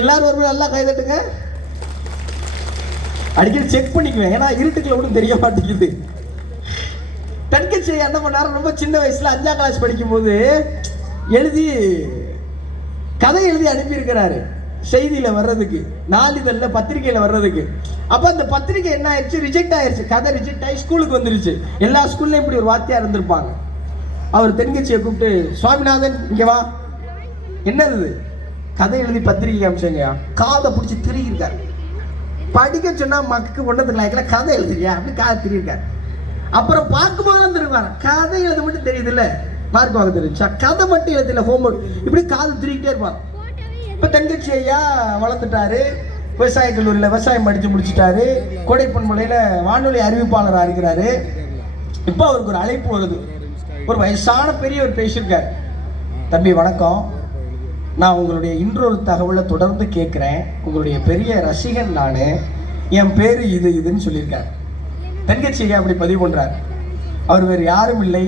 எல்லாரும் ஒரு நல்லா கை தட்டுங்க. அடிக்கடி செக் பண்ணிக்குவேன், ஏன்னா இருட்டுக்குள்ள ஒன்றும் தெரிய மாட்டேங்குது. தென்கட்சி என்ன பண்ணாரு, ரொம்ப சின்ன வயசுல 5ஆம் கிளாஸ் படிக்கும் போது கதை எழுதி அனுப்பியிருக்கிறாரு செய்தியில வர்றதுக்கு, நாளிதழ்ல பத்திரிகையில வர்றதுக்கு. அப்ப அந்த பத்திரிகை என்ன ஆயிடுச்சு, ரிஜெக்ட் ஆயிடுச்சு. கதை ரிஜெக்ட் ஆகி ஸ்கூலுக்கு வந்துருச்சு. எல்லா ஸ்கூல்லையும் இப்படி ஒரு வாத்தியார் இருந்திருப்பாங்க. அவர் தென்கட்சியை கூப்பிட்டு, சுவாமிநாதன் இங்க வா, என்னது கதை எழுதி பத்திரிகை அமிச்சங்க, காதை பிடிச்சி திரியிருக்காரு. படிக்க சொன்னா மக்களுக்கு கொண்டதுல கதை எழுதுறியா அப்படி காதை திரியிருக்காரு. அப்புறம் பார்க்கும்போது தான் தெரியுவார், கதை எழுத மட்டும் தெரியுது இல்ல, மார்க் வாங்க தெரிஞ்சா கதை மட்டும் எழுதல, ஹோம்ஒர்க் இப்படி காது திரிக்கிட்டே இருப்பார். இப்ப தென்கட்சி ஐயா வளர்ந்துட்டாரு, விவசாய கல்லூரியில் விவசாயம் படிச்சு முடிச்சுட்டாரு, கோடைப்பண்பலையில வானொலி அறிவிப்பாளராக இருக்கிறாரு. இப்போ அவருக்கு ஒரு அழைப்பு வருது, ஒரு வயசான பெரியவர் பேசியிருக்கார். தம்பி வணக்கம், நான் உங்களுடைய இன்றொரு தகவலை தொடர்ந்து கேட்குறேன், உங்களுடைய பெரிய ரசிகன் நான், என் பேர் இதுன்னு சொல்லியிருக்கார். தென்கட்சி ஐயா அப்படி பதிவு பண்றார். அவர் வேறு யாரும் இல்லை,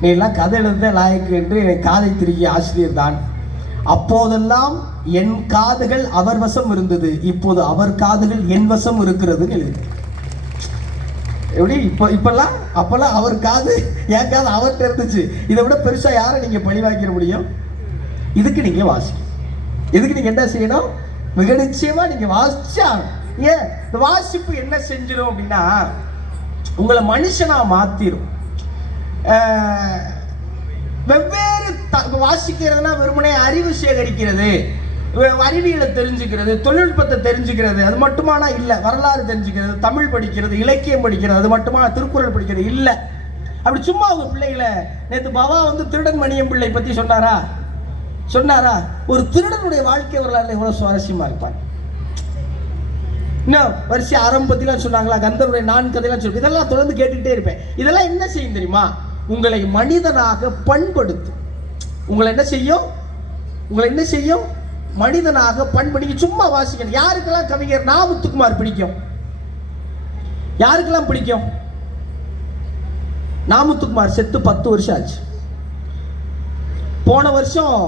நீ எல்லாம் கதை எழுத லாயக்கு என்று என்னை காதை திருக்கிய ஆசிரியர் தான். அப்போதெல்லாம் என் காதுகள் அவர் வசம் இருந்தது, இப்போது அவர் காதுகள் என் வசம் இருக்கிறதுன்னு எழுது. எப்படி இப்பெல்லாம் அப்பெல்லாம் அவர் காது என் காது அவர்கிட்ட இருந்துச்சு. இதை விட பெருசா யாரை நீங்க பழிவாக்கிட முடியும்? இதுக்கு நீங்க வாசிக்கணும். இதுக்கு நீங்க என்ன செய்யணும்? மிக நிச்சயமா நீங்க வாசிச்சா. ஏன் இந்த வாசிப்பு என்ன செஞ்சிடும் அப்படின்னா, உங்களை மனுஷனா மாத்திரும். வெவ்வேறு வாசிக்கிறதுனா வெறுமனே அறிவு சேகரிக்கிறது, அறிவியலை தெரிஞ்சுக்கிறது, தொழில்நுட்பத்தை தெரிஞ்சுக்கிறது, அது மட்டுமானா இல்லை. வரலாறு தெரிஞ்சுக்கிறது, தமிழ் படிக்கிறது, இலக்கியம் படிக்கிறது, அது மட்டுமா திருக்குறள் படிக்கிறது இல்லை. அப்படி சும்மா உங்க பிள்ளைகளை நேற்று பாபா திருடன் மணியம் பிள்ளை பத்தி சொன்னாரா? ஒரு திருடனுடைய வாழ்க்கை வரலாறு எவ்வளவு சுவாரஸ்யமா இருப்பார். இன்னும் வரிசை ஆரம்பத்திலாம் சொன்னாங்களா, கந்தருடைய 4 கதையெல்லாம் சொல்லி இதெல்லாம் தொடர்ந்து கேட்டுக்கிட்டே இருப்பேன். இதெல்லாம் என்ன செய்யும் தெரியுமா? உங்களை மனிதனாக பண்படுத்து. உங்களை என்ன செய்யும்? மனிதனாக பண்படுத்தி சும்மா வாசிக்கணும். யாருக்கெல்லாம் கவிஞர் நா. முத்துக்குமார் பிடிக்கும்? யாருக்கெல்லாம் பிடிக்கும்? நா. முத்துக்குமார் செத்து 10 வருஷம் ஆச்சு. போன வருஷம்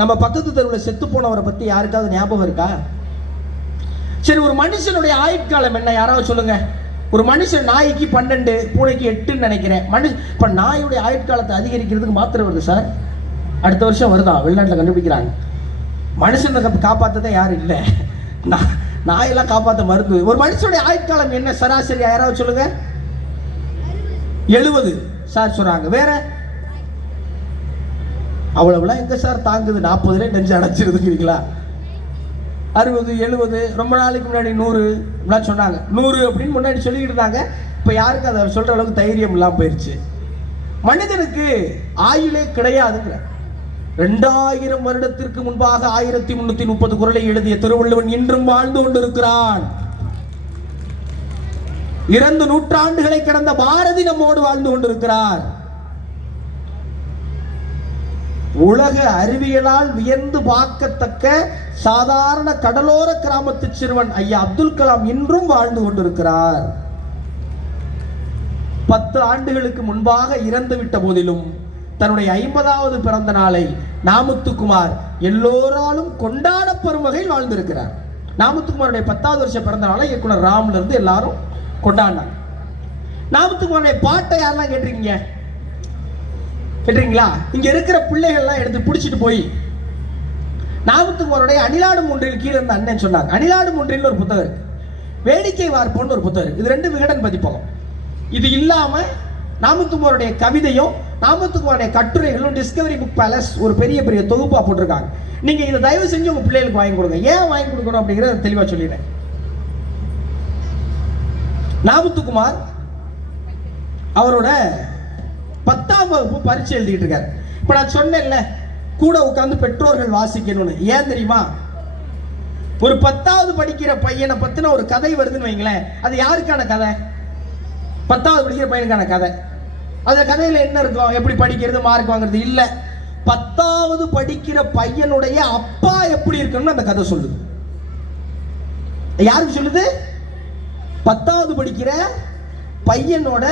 நம்ம பக்கத்து தெருவில் செத்து போனவரை பத்தி யாருக்காவது ஞாபகம் இருக்கா? சரி, ஒரு மனுஷனுடைய ஆயுட்காலம் என்ன யாராவது சொல்லுங்க. ஒரு மனுஷன் நாய்க்கு 12, பூனைக்கு 8ன்னு நினைக்கிறேன். இப்ப நாயுடைய ஆயுட்காலத்தை அதிகரிக்கிறதுக்கு மாத்திரை வருது சார். அடுத்த வருஷம் வருதான், வெளிநாட்டில் கண்டுபிடிக்கிறாங்க. மனுஷனை காப்பாற்றதான் யாரும் இல்லை, நாயெல்லாம் காப்பாற்ற மருந்து. ஒரு மனுஷனுடைய ஆயுட்காலம் என்ன சராசரி யாராவது சொல்லுங்க? 70 சார் சொல்றாங்க. வேற அவ்வளவுலாம் எங்க சார் தாங்குது? 40ல நெஞ்சு அடைச்சிருந்துக்கிறீங்களா? 60, 70, ரொம்ப நாளைக்கு முன்னாடி 100 சொன்னாங்க. 100 அப்படின்னு முன்னாடி சொல்லிக்கிட்டு இருந்தாங்க. இப்ப யாருக்கு அதை சொல்ற அளவுக்கு தைரியம் இல்லாம போயிருச்சு. மனிதனுக்கு ஆயுளே கிடையாதுங்கிற. 2000 வருடத்திற்கு முன்பாக 1330 குறளை எழுதிய திருவள்ளுவன் இன்றும் வாழ்ந்து கொண்டிருக்கிறான். 2 நூற்றாண்டுகளை கடந்த பாரதி நம்மோடு வாழ்ந்து கொண்டிருக்கிறார். உலக அறிவியலால் வியந்து பார்க்கத்தக்க சாதாரண கடலோர கிராமத்து சிறுவன் ஐயா அப்துல் கலாம் இன்றும் வாழ்ந்து கொண்டிருக்கிறார். 10 ஆண்டுகளுக்கு முன்பாக இறந்து விட்ட போதிலும் தன்னுடைய 50வது பிறந்த நாளை நா. முத்துக்குமார் எல்லோராலும் கொண்டாடப்படும் வகையில் வாழ்ந்திருக்கிறார். நா. முத்துக்குமாருடைய 10வது வருஷ பிறந்த நாளை இயக்குனர் ராம்ல இருந்து எல்லாரும் கொண்டாடினாங்க. நா. முத்துக்குமாருடைய பாட்டை யாரெல்லாம் கேட்டிருக்கீங்க? கேட்டீங்களா? இங்க இருக்கிற பிள்ளைகள்லாம் எடுத்து பிடிச்சிட்டு போய் நா. முத்துக்குமாருடைய அணிலாடு மூன்றில் கீழே இருந்த அண்ணன் சொன்னாங்க. அணிலாடு மூன்றில் ஒரு புத்தகம் இருக்கு, வேடிக்கை வார்ப்புன்னு ஒரு புத்தகம் இருக்கு. இது 2 விகடன் பதிப்பகம். இது இல்லாம நா. முத்துக்குமாருடைய கவிதையும் நா. முத்துக்குமாருடைய கட்டுரைகளும் டிஸ்கவரி புக் பேலஸ் ஒரு பெரிய பெரிய தொகுப்பா போட்டிருக்காங்க. நீங்க இதை தயவு செஞ்சு உங்க பிள்ளைகளுக்கு வாங்கி கொடுங்க. ஏன் வாங்கி கொடுக்கணும் அப்படிங்கறத தெளிவா சொல்லிடுறேன். நா. முத்துக்குமார் அவரோட 10ஆம் வகுப்பு பரீட்சை எழுதிட்டு இருக்காரு. இப்ப நான் சொன்னேன்ல, கூட உட்கார்ந்து பெற்றோர்கள் வாசிக்கணும்னு. ஏன் தெரியுமா? ஒரு 10வது படிக்கிற பையனை பத்தின ஒரு கதை வருதுன்னு வைங்களேன். அது யாருக்கான கதை? 10வது படிக்கிற பையனுக்கான கதை. அந்த கதையில என்ன இருக்கும்? எப்படி படிக்கிறது, மார்க் வாங்குறது இல்ல. 10வது படிக்கிற பையனுடைய அப்பா எப்படி இருக்கணும்னு அந்த கதை சொல்லுது. யாருக்கு சொல்லுது? 10வது படிக்கிற பையனோட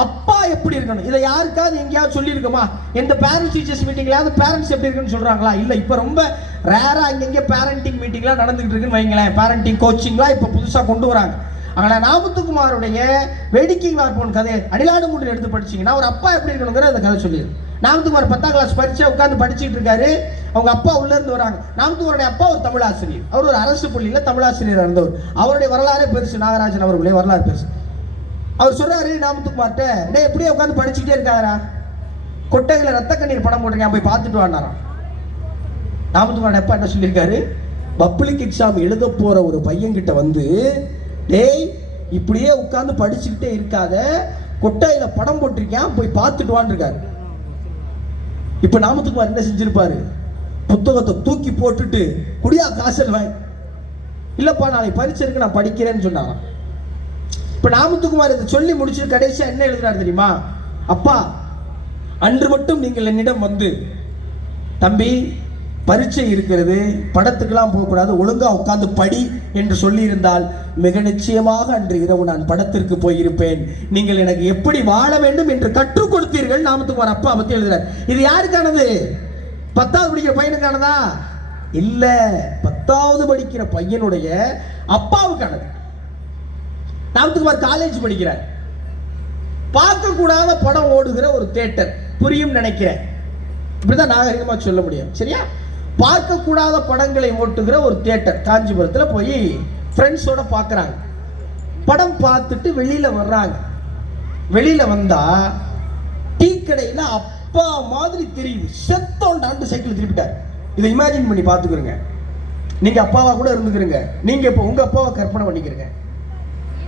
அப்பா எப்படி இருக்கணும். இதை யாருக்காவது எங்கேயாவது சொல்லி இருக்குமா? எந்த பேரண்ட்ஸ் டீச்சர்ஸ் மீட்டிங்லாவது பேரண்ட்ஸ் எப்படி இருக்குன்னு சொல்றாங்களா? இல்ல. இப்ப ரொம்ப ரேரா இங்க பேரண்டிங் மீட்டிங்லாம் நடந்துகிட்டு இருக்குன்னு வைங்களேன். பேரண்டிங் கோச்சிங்லாம் இப்ப புதுசா கொண்டு வராங்க. ஆனா நா. முத்துக்குமாருடைய வேடிக்கை வார்ப்போன் கதையை அணிலாடு மூன்றில் எடுத்து படிச்சீங்கன்னா ஒரு அப்பா எப்படி இருக்கணுங்கிற அந்த கதை சொல்லிடு. நா. முத்துக்குமார் 10ஆம் கிளாஸ் பரீட்சை உட்கார்ந்து படிச்சுட்டு இருக்காரு. அவங்க அப்பா உள்ள இருந்து வராங்க. நா. முத்துக்குமாருடைய அப்பா ஒரு தமிழ் ஆசிரியர். அவர் ஒரு அரசு பள்ளியில தமிழ் ஆசிரியர் இருந்தவர். அவருடைய வரலாறே பெருசு. நாகராஜன் அவர்களுடைய வரலாறு பெருசு. அவர் சொல்றாரு நா. முத்துக்குமார்ட்ட, டே எப்படியே உட்காந்து படிச்சுட்டே இருக்காரா, கொட்டையில ரத்த கண்ணீர் படம் போட்டிருக்கேன், போய் பார்த்துட்டு வானாராம். நா. முத்துக்குமார் அப்பா என்ன சொல்லியிருக்காரு? பப்ளிக் எக்ஸாம் எழுத போற ஒரு பையன் கிட்ட வந்து, டேய் இப்படியே உட்காந்து படிச்சுக்கிட்டே இருக்காத, கொட்டையில படம் போட்டிருக்கேன், போய் பார்த்துட்டு வான்னு இருக்காரு. இப்ப நா. முத்துக்குமார் என்ன செஞ்சிருப்பாரு? புத்தகத்தை தூக்கி போட்டுட்டு குடியா காசல் வாய், இல்லப்பா நாளைக்கு பரீட்சை இருக்கு நான் படிக்கிறேன்னு சொன்னாங்க. இப்ப நா. முத்துக்குமார் இதை சொல்லி முடிச்சு கடைசியா என்ன எழுதுறாரு தெரியுமா? அப்பா, அன்று மட்டும் நீங்கள் என்னிடம் வந்து, தம்பி பரீட்சை இருக்கிறது, படத்துக்கெல்லாம் போகக்கூடாது, ஒழுங்கா உட்கார்ந்து படி என்று சொல்லி இருந்தால் மிக நிச்சயமாக அன்று இரவு நான் படத்திற்கு போயிருப்பேன். நீங்கள் எனக்கு எப்படி வாழ வேண்டும் என்று கற்றுக் கொடுத்தீர்கள். நா. முத்துக்குமார் அப்பா பத்தி எழுதுறார். இது யாருக்கானது? 10வது படிக்கிற பையனுக்கானதா? இல்ல, 10வது படிக்கிற பையனுடைய அப்பாவுக்கானது. ராமத்துக்குமார் காலேஜ் படிக்கிறார். பார்க்க கூடாத படம் ஓடுகிற ஒரு தியேட்டர், புரியும் நினைக்கிறேன், இப்படிதான் நாகரிகமா சொல்ல முடியும், சரியா? பார்க்க கூடாத படங்களை ஓட்டுகிற ஒரு தியேட்டர் காஞ்சிபுரத்தில் போய் ஃப்ரெண்ட்ஸோட பார்க்குறாங்க. படம் பார்த்துட்டு வெளியில வர்றாங்க. வெளியில வந்தா டீ கடையில் அப்பா மாதிரி தெரியுது. செத்தோண்டாண்டு சைக்கிள் திருப்பிட்டார். இதை இமேஜின் பண்ணி பார்த்துக்கிறங்க. நீங்க அப்பாவா கூட இருந்துக்கிறீங்க. நீங்க இப்போ உங்க அப்பாவை கற்பனை பண்ணிக்கிறீங்க.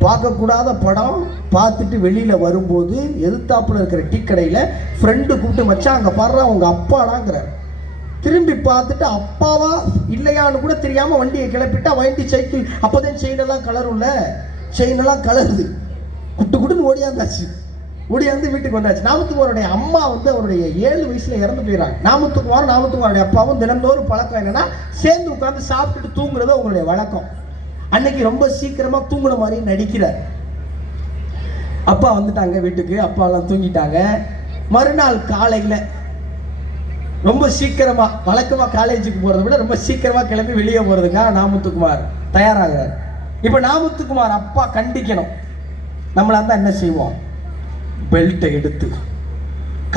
பார்க்கக்கூடாத படம் பார்த்துட்டு வெளியில வரும்போது எதிர்த்தாப்புல இருக்கிற டீ கடையில் ஃப்ரெண்டு கூப்பிட்டு, மச்சான் அங்கே பாடுறா உங்க அப்பாடாங்கிறார். திரும்பி பார்த்துட்டு அப்பாவா இல்லையான்னு கூட தெரியாம வண்டியை கிளப்பிட்டா வண்டி சைக்கிள். அப்போதான் செயின் எல்லாம் கலரும்ல, செயின் எல்லாம் கலருது. குட்டு குட்டுன்னு ஓடியாந்தாச்சு. ஓடியாந்து வீட்டுக்கு வந்தாச்சு. நாமத்துக்குமாருடைய அம்மா வந்து அவருடைய 7 வயசுல இறந்து போயிடறாங்க. நாமத்துக்குமாருடைய அப்பாவும் தினந்தோறும் பழக்கம் என்னன்னா சேர்ந்து உட்காந்து சாப்பிட்டுட்டு தூங்குறது அவங்களுடைய வழக்கம். அன்னைக்கு ரொம்ப சீக்கிரமா தூங்குன மாதிரி நடிக்கிறார். அப்பா வந்துட்டாங்க வீட்டுக்கு. அப்பா எல்லாம் தூங்கிட்டாங்க. மறுநாள் காலையில ரொம்ப சீக்கிரமா, வழக்கமா காலேஜுக்கு போறதை விட ரொம்ப சீக்கிரமா கிளம்பி வெளியே போறதுக்காக நாமத்துக்குமார் தயாராகிறார். இப்ப நாமத்துக்குமார் அப்பா கண்டிக்கணும். நம்மளா இருந்தா என்ன செய்வோம்? பெல்ட்டை எடுத்து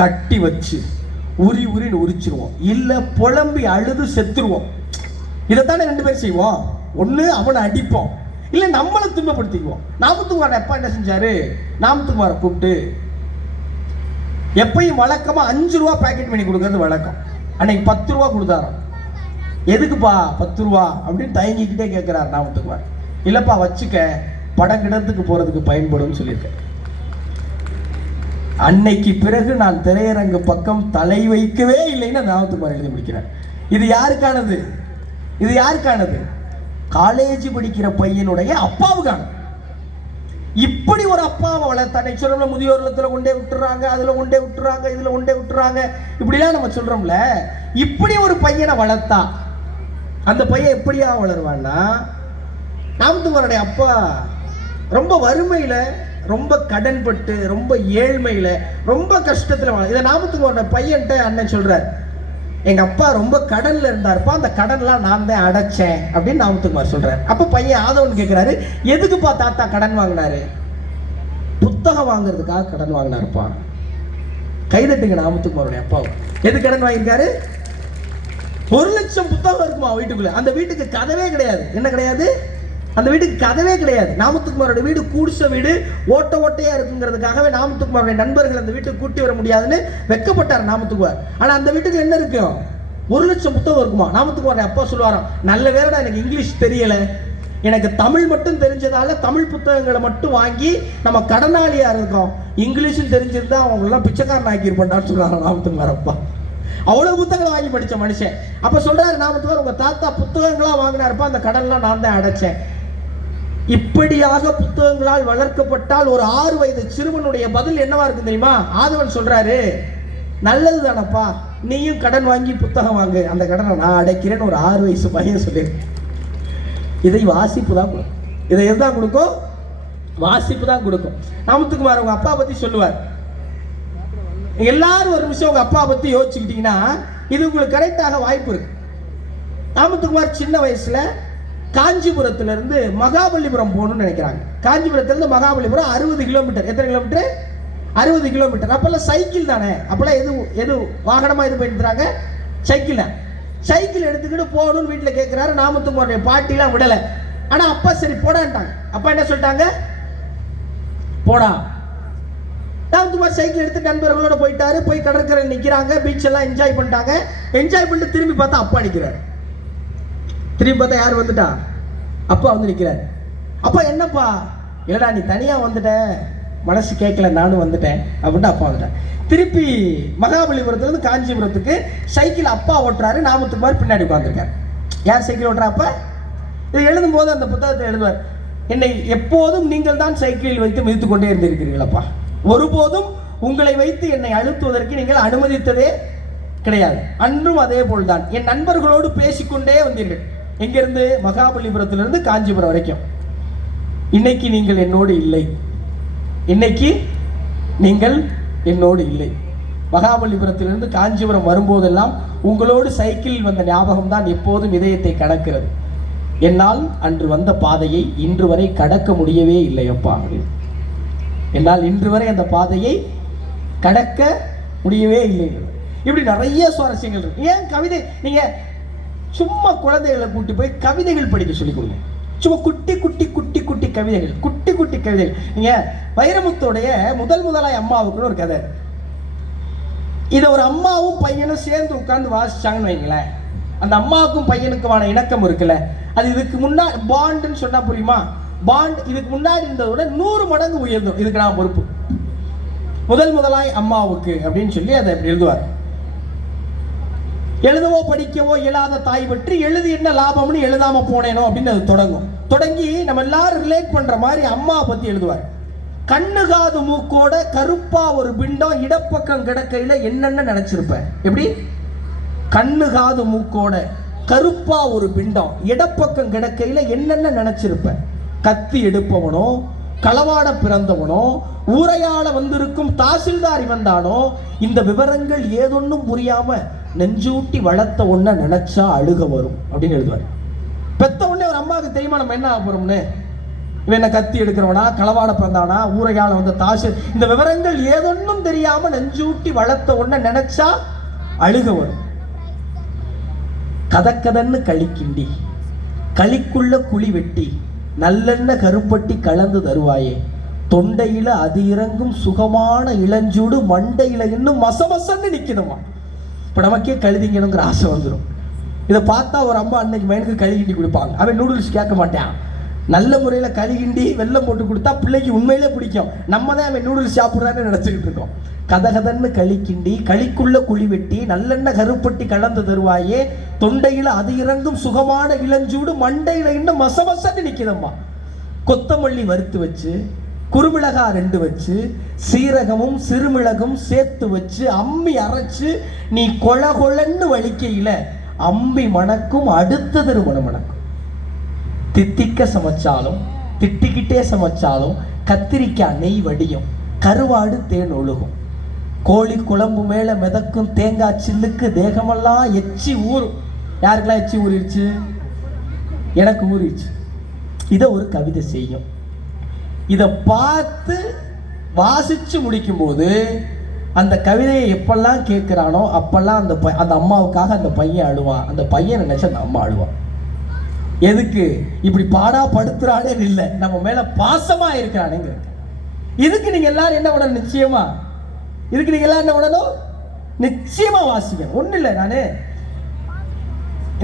கட்டி வச்சு உரின்னு உரிச்சிருவோம், இல்ல புலம்பி அழுது செத்துருவோம். இதைத்தானே 2 பேரும் செய்வோம். ஒண்ணு அவனை அடிப்போம், இல்ல நம்மளை துன்பப்படுத்திக்குவோம். நாமத்துக்குமார் அப்பா என்ன செஞ்சாரு? நாமத்துக்குமாரை கூப்பிட்டு, எப்பயும் வழக்கமா 5 ரூபா பேக்கெட் பண்ணி கொடுக்கறது வழக்கம். அன்னைக்கு 10 ரூபா கொடுத்தாராம். எதுக்குப்பா 10 ரூபா அப்படின்னு தயங்கிக்கிட்டே கேட்கிறார் நாமத்துக்குமார். இல்லப்பா வச்சுக்க, படங்கிடத்துக்கு போறதுக்கு பயன்படும் சொல்லியிருக்கேன். அன்னைக்கு பிறகு நான் திரையரங்கு பக்கம் தலை வைக்கவே இல்லைன்னு நாமத்துக்குமார் எழுதி முடிக்கிறார். இது யாருக்கானது? இது யாருக்கானது? காலேஜ் படிக்கிற பையனுடைய அப்பாவுக்கான. இப்படி ஒரு அப்பாவை வளர்த்தானே சொல்றோம்ல, முதியோர் இல்லத்துல கொண்டே விட்டுறாங்க, அதுல கொண்டே விட்டுறாங்க, இதுல கொண்டே விட்டுறாங்க, இப்படிலாம் நம்ம சொல்றோம்ல. இப்படி ஒரு பையனை வளர்த்தா அந்த பையன் எப்படியா வளருவான்னா, நாமத்துக்குமாருடைய அப்பா ரொம்ப வறுமையில, ரொம்ப கடன்பட்டு, ரொம்ப ஏழ்மையில, ரொம்ப கஷ்டத்துல. இதை நாமத்துக்குமாருடைய பையன்ட்ட அண்ணன் சொல்றார், எங்க அப்பா ரொம்ப கடன்ல இருந்தாருப்பா, அந்த கடன்லாம் நான் தான் அடைச்சேன் அப்படின்னு நாமத்துக்குமார் சொல்றாரு. அப்ப பையன் ஆதவன் கேட்கிறாரு, எதுக்குப்பா தாத்தா கடன் வாங்கினாரு? புத்தகம் வாங்குறதுக்காக கடன் வாங்கினாருப்பா. கைதட்டுங்க நாமத்துக்குமாருடைய அப்பா. எது கடன் வாங்கியிருக்காரு? 1,00,000 புத்தகம் இருக்குமா வீட்டுக்குள்ள. அந்த வீட்டுக்கு கதவே கிடையாது. என்ன கிடையாது? அந்த வீட்டுக்கு கதவே கிடையாது. நாமத்துக்குமாரோட வீடு கூடிச வீடு, ஓட்டையா இருக்குங்கிறதுக்காகவே நாமத்துக்குமாரோட நண்பர்கள் அந்த வீட்டுக்கு கூட்டி வர முடியாதுன்னு வெக்கப்பட்டார் நாமத்துக்குமார். ஆனா அந்த வீட்டுக்கு என்ன இருக்கும்? 1,00,000 புத்தகம் இருக்குமா. நாமத்துக்குமாரோட அப்பா சொல்லுவாராம், நல்ல வேறடா எனக்கு இங்கிலீஷ் தெரியல, எனக்கு தமிழ் மட்டும் தெரிஞ்சதால தமிழ் புத்தகங்களை மட்டும் வாங்கி நம்ம கடனாளியா இருக்கோம், இங்கிலீஷும் தெரிஞ்சிருந்தா அவங்க எல்லாம் பிச்சைக்காரன் ஆக்கியிருப்பான்னு சொல்றாங்க நாமத்துக்குமார் அப்பா. அவ்வளவு புத்தகங்களை வாங்கி படிச்ச மனுஷன். அப்ப சொல்றாரு நாமத்துக்குமார், உங்க தாத்தா புத்தகங்களா வாங்கினாருப்பா, அந்த கடன்லாம் நான் தான் அடைச்சேன். இப்படியாக புத்தகங்களால் வளர்க்கப்பட்டால் ஒரு 6 வயது சிறுவனுடைய பதில் என்னவா இருக்கு தெரியுமா? ஆதவன் சொல்றாரு, நல்லது தானப்பா, நீயும் கடன் வாங்கி புத்தகம் வாங்கு, அந்த கடனை நான் அடைக்கிறேன்னு ஒரு 6 வயசு பையன் சொல்லி. இதை வாசிப்பு தான் கொடுக்கும். இதை எதுதான் கொடுக்கும்? வாசிப்பு தான் கொடுக்கும். நாமத்துக்குமார் உங்க அப்பா பத்தி சொல்லுவார். எல்லாரும் ஒரு நிமிஷம் உங்க அப்பா பத்தி யோசிச்சுக்கிட்டீங்கன்னா இது உங்களுக்கு கரெக்டாக வாய்ப்பு இருக்கு. நாமத்துக்குமார் சின்ன வயசுல காஞ்சிபுரத்துல இருந்து மகாபலிபுரம் போகணும்னு நினைக்கிறாங்க. காஞ்சிபுரத்துல இருந்து மகாபலிபுரம் 60 கிலோமீட்டர். எத்தனை கிலோமீட்டர்? 60 கிலோமீட்டர். அப்பெல்லாம் சைக்கிள் தானே, அப்பெல்லாம் எது வாகனமா இது பண்ணிடுறாங்க? சைக்கிள் தான். சைக்கிள் எடுத்துக்கிட்டு போகணும்னு வீட்டில் கேட்கிறாரு. நாமத்துக்குமாருடைய பாட்டிலாம் விடலை. ஆனா அப்பா சரி போடான்ட்டாங்க. அப்பா என்ன சொல்லிட்டாங்க? போடா. நாமத்துக்குமார் சைக்கிள் எடுத்து நண்பர்களோட போயிட்டாரு. போய் கடற்கரையில் நிற்கிறாங்க, பீச் எல்லாம் என்ஜாய் பண்ணிட்டாங்க. என்ஜாய் பண்ணிட்டு திரும்பி பார்த்தா அப்பா நிற்கிறார். திரும்பி பார்த்தா யார் வந்துட்டா? அப்பா வந்து நிற்கிறார். அப்பா என்னப்பா? இல்லடா நீ தனியா வந்துட்ட, மனசு கேட்கல, நானும் வந்துட்டேன் அப்படின்ட்டு அப்பா வந்துட்டேன். திருப்பி மகாபலிபுரத்துலேருந்து காஞ்சிபுரத்துக்கு சைக்கிள் அப்பா ஓட்டுறாரு. நாமத்துக்குமார் பின்னாடி உட்காந்துருக்காரு. யார் சைக்கிள் ஓட்டுறா? அப்பா. இது எழுதும் போது அந்த புத்தகத்தை எழுதுவார், என்னை எப்போதும் நீங்கள் தான் சைக்கிளில் வைத்து மிதித்து கொண்டே இருந்திருக்கிறீர்களப்பா, ஒருபோதும் உங்களை வைத்து என்னை அழுத்துவதற்கு நீங்கள் அனுமதித்ததே கிடையாது, அன்றும் அதே போல்தான் என் நண்பர்களோடு பேசிக்கொண்டே வந்தீர்கள். எங்கிருந்து? மகாபலிபுரத்திலிருந்து காஞ்சிபுரம் வரைக்கும். இன்னைக்கு நீங்கள் என்னோடு இல்லை, இன்னைக்கு நீங்கள் என்னோடு இல்லை. மகாபலிபுரத்திலிருந்து காஞ்சிபுரம் வரும்போதெல்லாம் உங்களோடு சைக்கிளில் வந்த ஞாபகம் தான் எப்போதும் இதயத்தை கடக்கிறது. என்னால் அன்று வந்த பாதையை இன்று வரை கடக்க முடியவே இல்லையப்பா. என்னால் இன்று வரை அந்த பாதையை கடக்க முடியவே இல்லை. இப்படி நிறைய சுவாரஸ்யங்கள் இருக்கு. ஏன் கவிதை நீங்க சும்மா குழந்தைகளை கூட்டி போய் கவிதைகள் படிக்க சொல்லிக் கொடுங்க. சும்மா குட்டி குட்டி குட்டி குட்டி கவிதைகள், குட்டி குட்டி கவிதைகள். நீங்க வைரமுத்துடைய முதலாய் அம்மாவுக்குன்னு ஒரு கதை. இதை ஒரு அம்மாவும் பையனும் சேர்ந்து உட்கார்ந்து வாசிச்சாங்கன்னு வைங்களேன், அந்த அம்மாவுக்கும் பையனுக்குமான இணக்கம் இருக்குல்ல, அது இதுக்கு முன்னாடி பாண்டுன்னு சொன்னா புரியுமா? பாண்ட் இதுக்கு முன்னாடி இருந்ததை விட 100 மடங்கு உயர்ந்தோம். இதுக்கு நான் பொறுப்பு. முதலாய் அம்மாவுக்கு அப்படின்னு சொல்லி அதை எழுதுவார். எழுதவோ படிக்கவோ இயலாத தாய் பற்றி எழுதி என்ன லாபம்னு எழுதாம போனேனோ அப்படின்னு அது தொடங்கி நம்ம எல்லாரும் ரிலேட் பண்ற மாதிரி அம்மாவை பத்தி எழுதுவார். கண்ணு காது மூக்கோட கருப்பா ஒரு பிண்டம் இடப்பக்கம் கிடக்கையில என்னென்ன நினைச்சிருப்பேன். எப்படி? கண்ணு காது மூக்கோட கருப்பா ஒரு பிண்டம் இடப்பக்கம் கிடக்கையில என்னென்ன நினைச்சிருப்பேன். கத்தி எடுப்பவனோ, களவாட பிறந்தவனோ, ஊரையாள வந்திருக்கும் தாசில்தாரி வந்தானோ, இந்த விவரங்கள் ஏதொன்னும் புரியாம நெஞ்சூட்டி வளர்த்த ஒன்ன நினைச்சா அழுக வரும் அப்படின்னு எழுதுவார். பெத்த உடனே ஒரு அம்மாவுக்கு தெரியுமா நம்ம என்ன ஆக போறோம்னு? இவன் என்ன கத்தி எடுக்கிறவனா, களவாட பிறந்தானா, ஊரையாள வந்த தாசில், இந்த விவரங்கள் ஏதொன்னும் தெரியாம நெஞ்சூட்டி வளர்த்த ஒன்ன நினைச்சா அழுக வரும். கதக்கதன்னு களிக்கிண்டி களிக்குள்ள குழி வெட்டி நல்லெண்ண கருப்பட்டி கலந்து தருவாயே, தொண்டையில அது இறங்கும் சுகமான இளஞ்சூடு மண்டையில இன்னும் மசமசன்னு நிக்கணுமா. இப்போ நமக்கே கழுதிங்கணுங்கிற ஆசை வந்துடும். இதை பார்த்தா ஒரு அம்மா அன்னைக்கு மயனுக்கு களிகிண்டி கொடுப்பாங்க. அவன் நூடுல்ஸ் கேட்க மாட்டான். நல்ல முறையில் களிகிண்டி வெல்லம் போட்டு கொடுத்தா பிள்ளைக்கு உண்மையிலே பிடிக்கும். நம்ம தான் அவன் நூடுல்ஸ் சாப்பிட்றான்னு நினச்சிக்கிட்டு இருக்கோம். கதகதன்னு களிக்கிண்டி களிக்குள்ள குழி வெட்டி நல்லெண்ண கருப்பட்டி கலந்து தருவாயே, தொண்டையில் அது இறங்கும் சுகமான இளஞ்சூடு மண்டையில் இன்னும் மசமசன்னு நிற்கிறம்மா. கொத்தமல்லி வறுத்து வச்சு, குறுமிளகா 2 வச்சு, சீரகமும் சிறுமிளகும் சேர்த்து வச்சு அம்மி அரைச்சு நீ கொழன்னு வலிக்கையில அம்பி மணக்கும் அடுத்த திருமணம் மணக்கும். தித்திக்க சமைச்சாலும் திட்டிக்கிட்டே சமைச்சாலும் கத்திரிக்காய் நெய் வடியும், கருவாடு தேன் ஒழுகும், கோழி குழம்பு மேல மிதக்கும் தேங்காய் சில்லுக்கு தேகமெல்லாம் எச்சி ஊறும். யாருக்கெல்லாம் எச்சி ஊறிடுச்சு? எனக்கு ஊறிடுச்சு. இதை ஒரு கவிதை செய்யும். இதை பார்த்து வாசிச்சு முடிக்கும் போது அந்த கவிதையை எப்பெல்லாம் கேட்கிறானோ அப்பெல்லாம் அந்த அம்மாவுக்காக அந்த பையன் அழுவான். அந்த பையன் நினைச்ச அந்த அம்மா அழுவான். எதுக்கு இப்படி பாடா படுத்துறானே இல்லை, நம்ம மேல பாசமா இருக்கிறானுங்க. இதுக்கு நீங்க எல்லாரும் என்ன பண்ணணும்? நிச்சயமா இதுக்கு நீங்க எல்லாரும் என்ன பண்ணணும்? நிச்சயமா வாசிக்கணும். ஒண்ணு இல்லை, நானு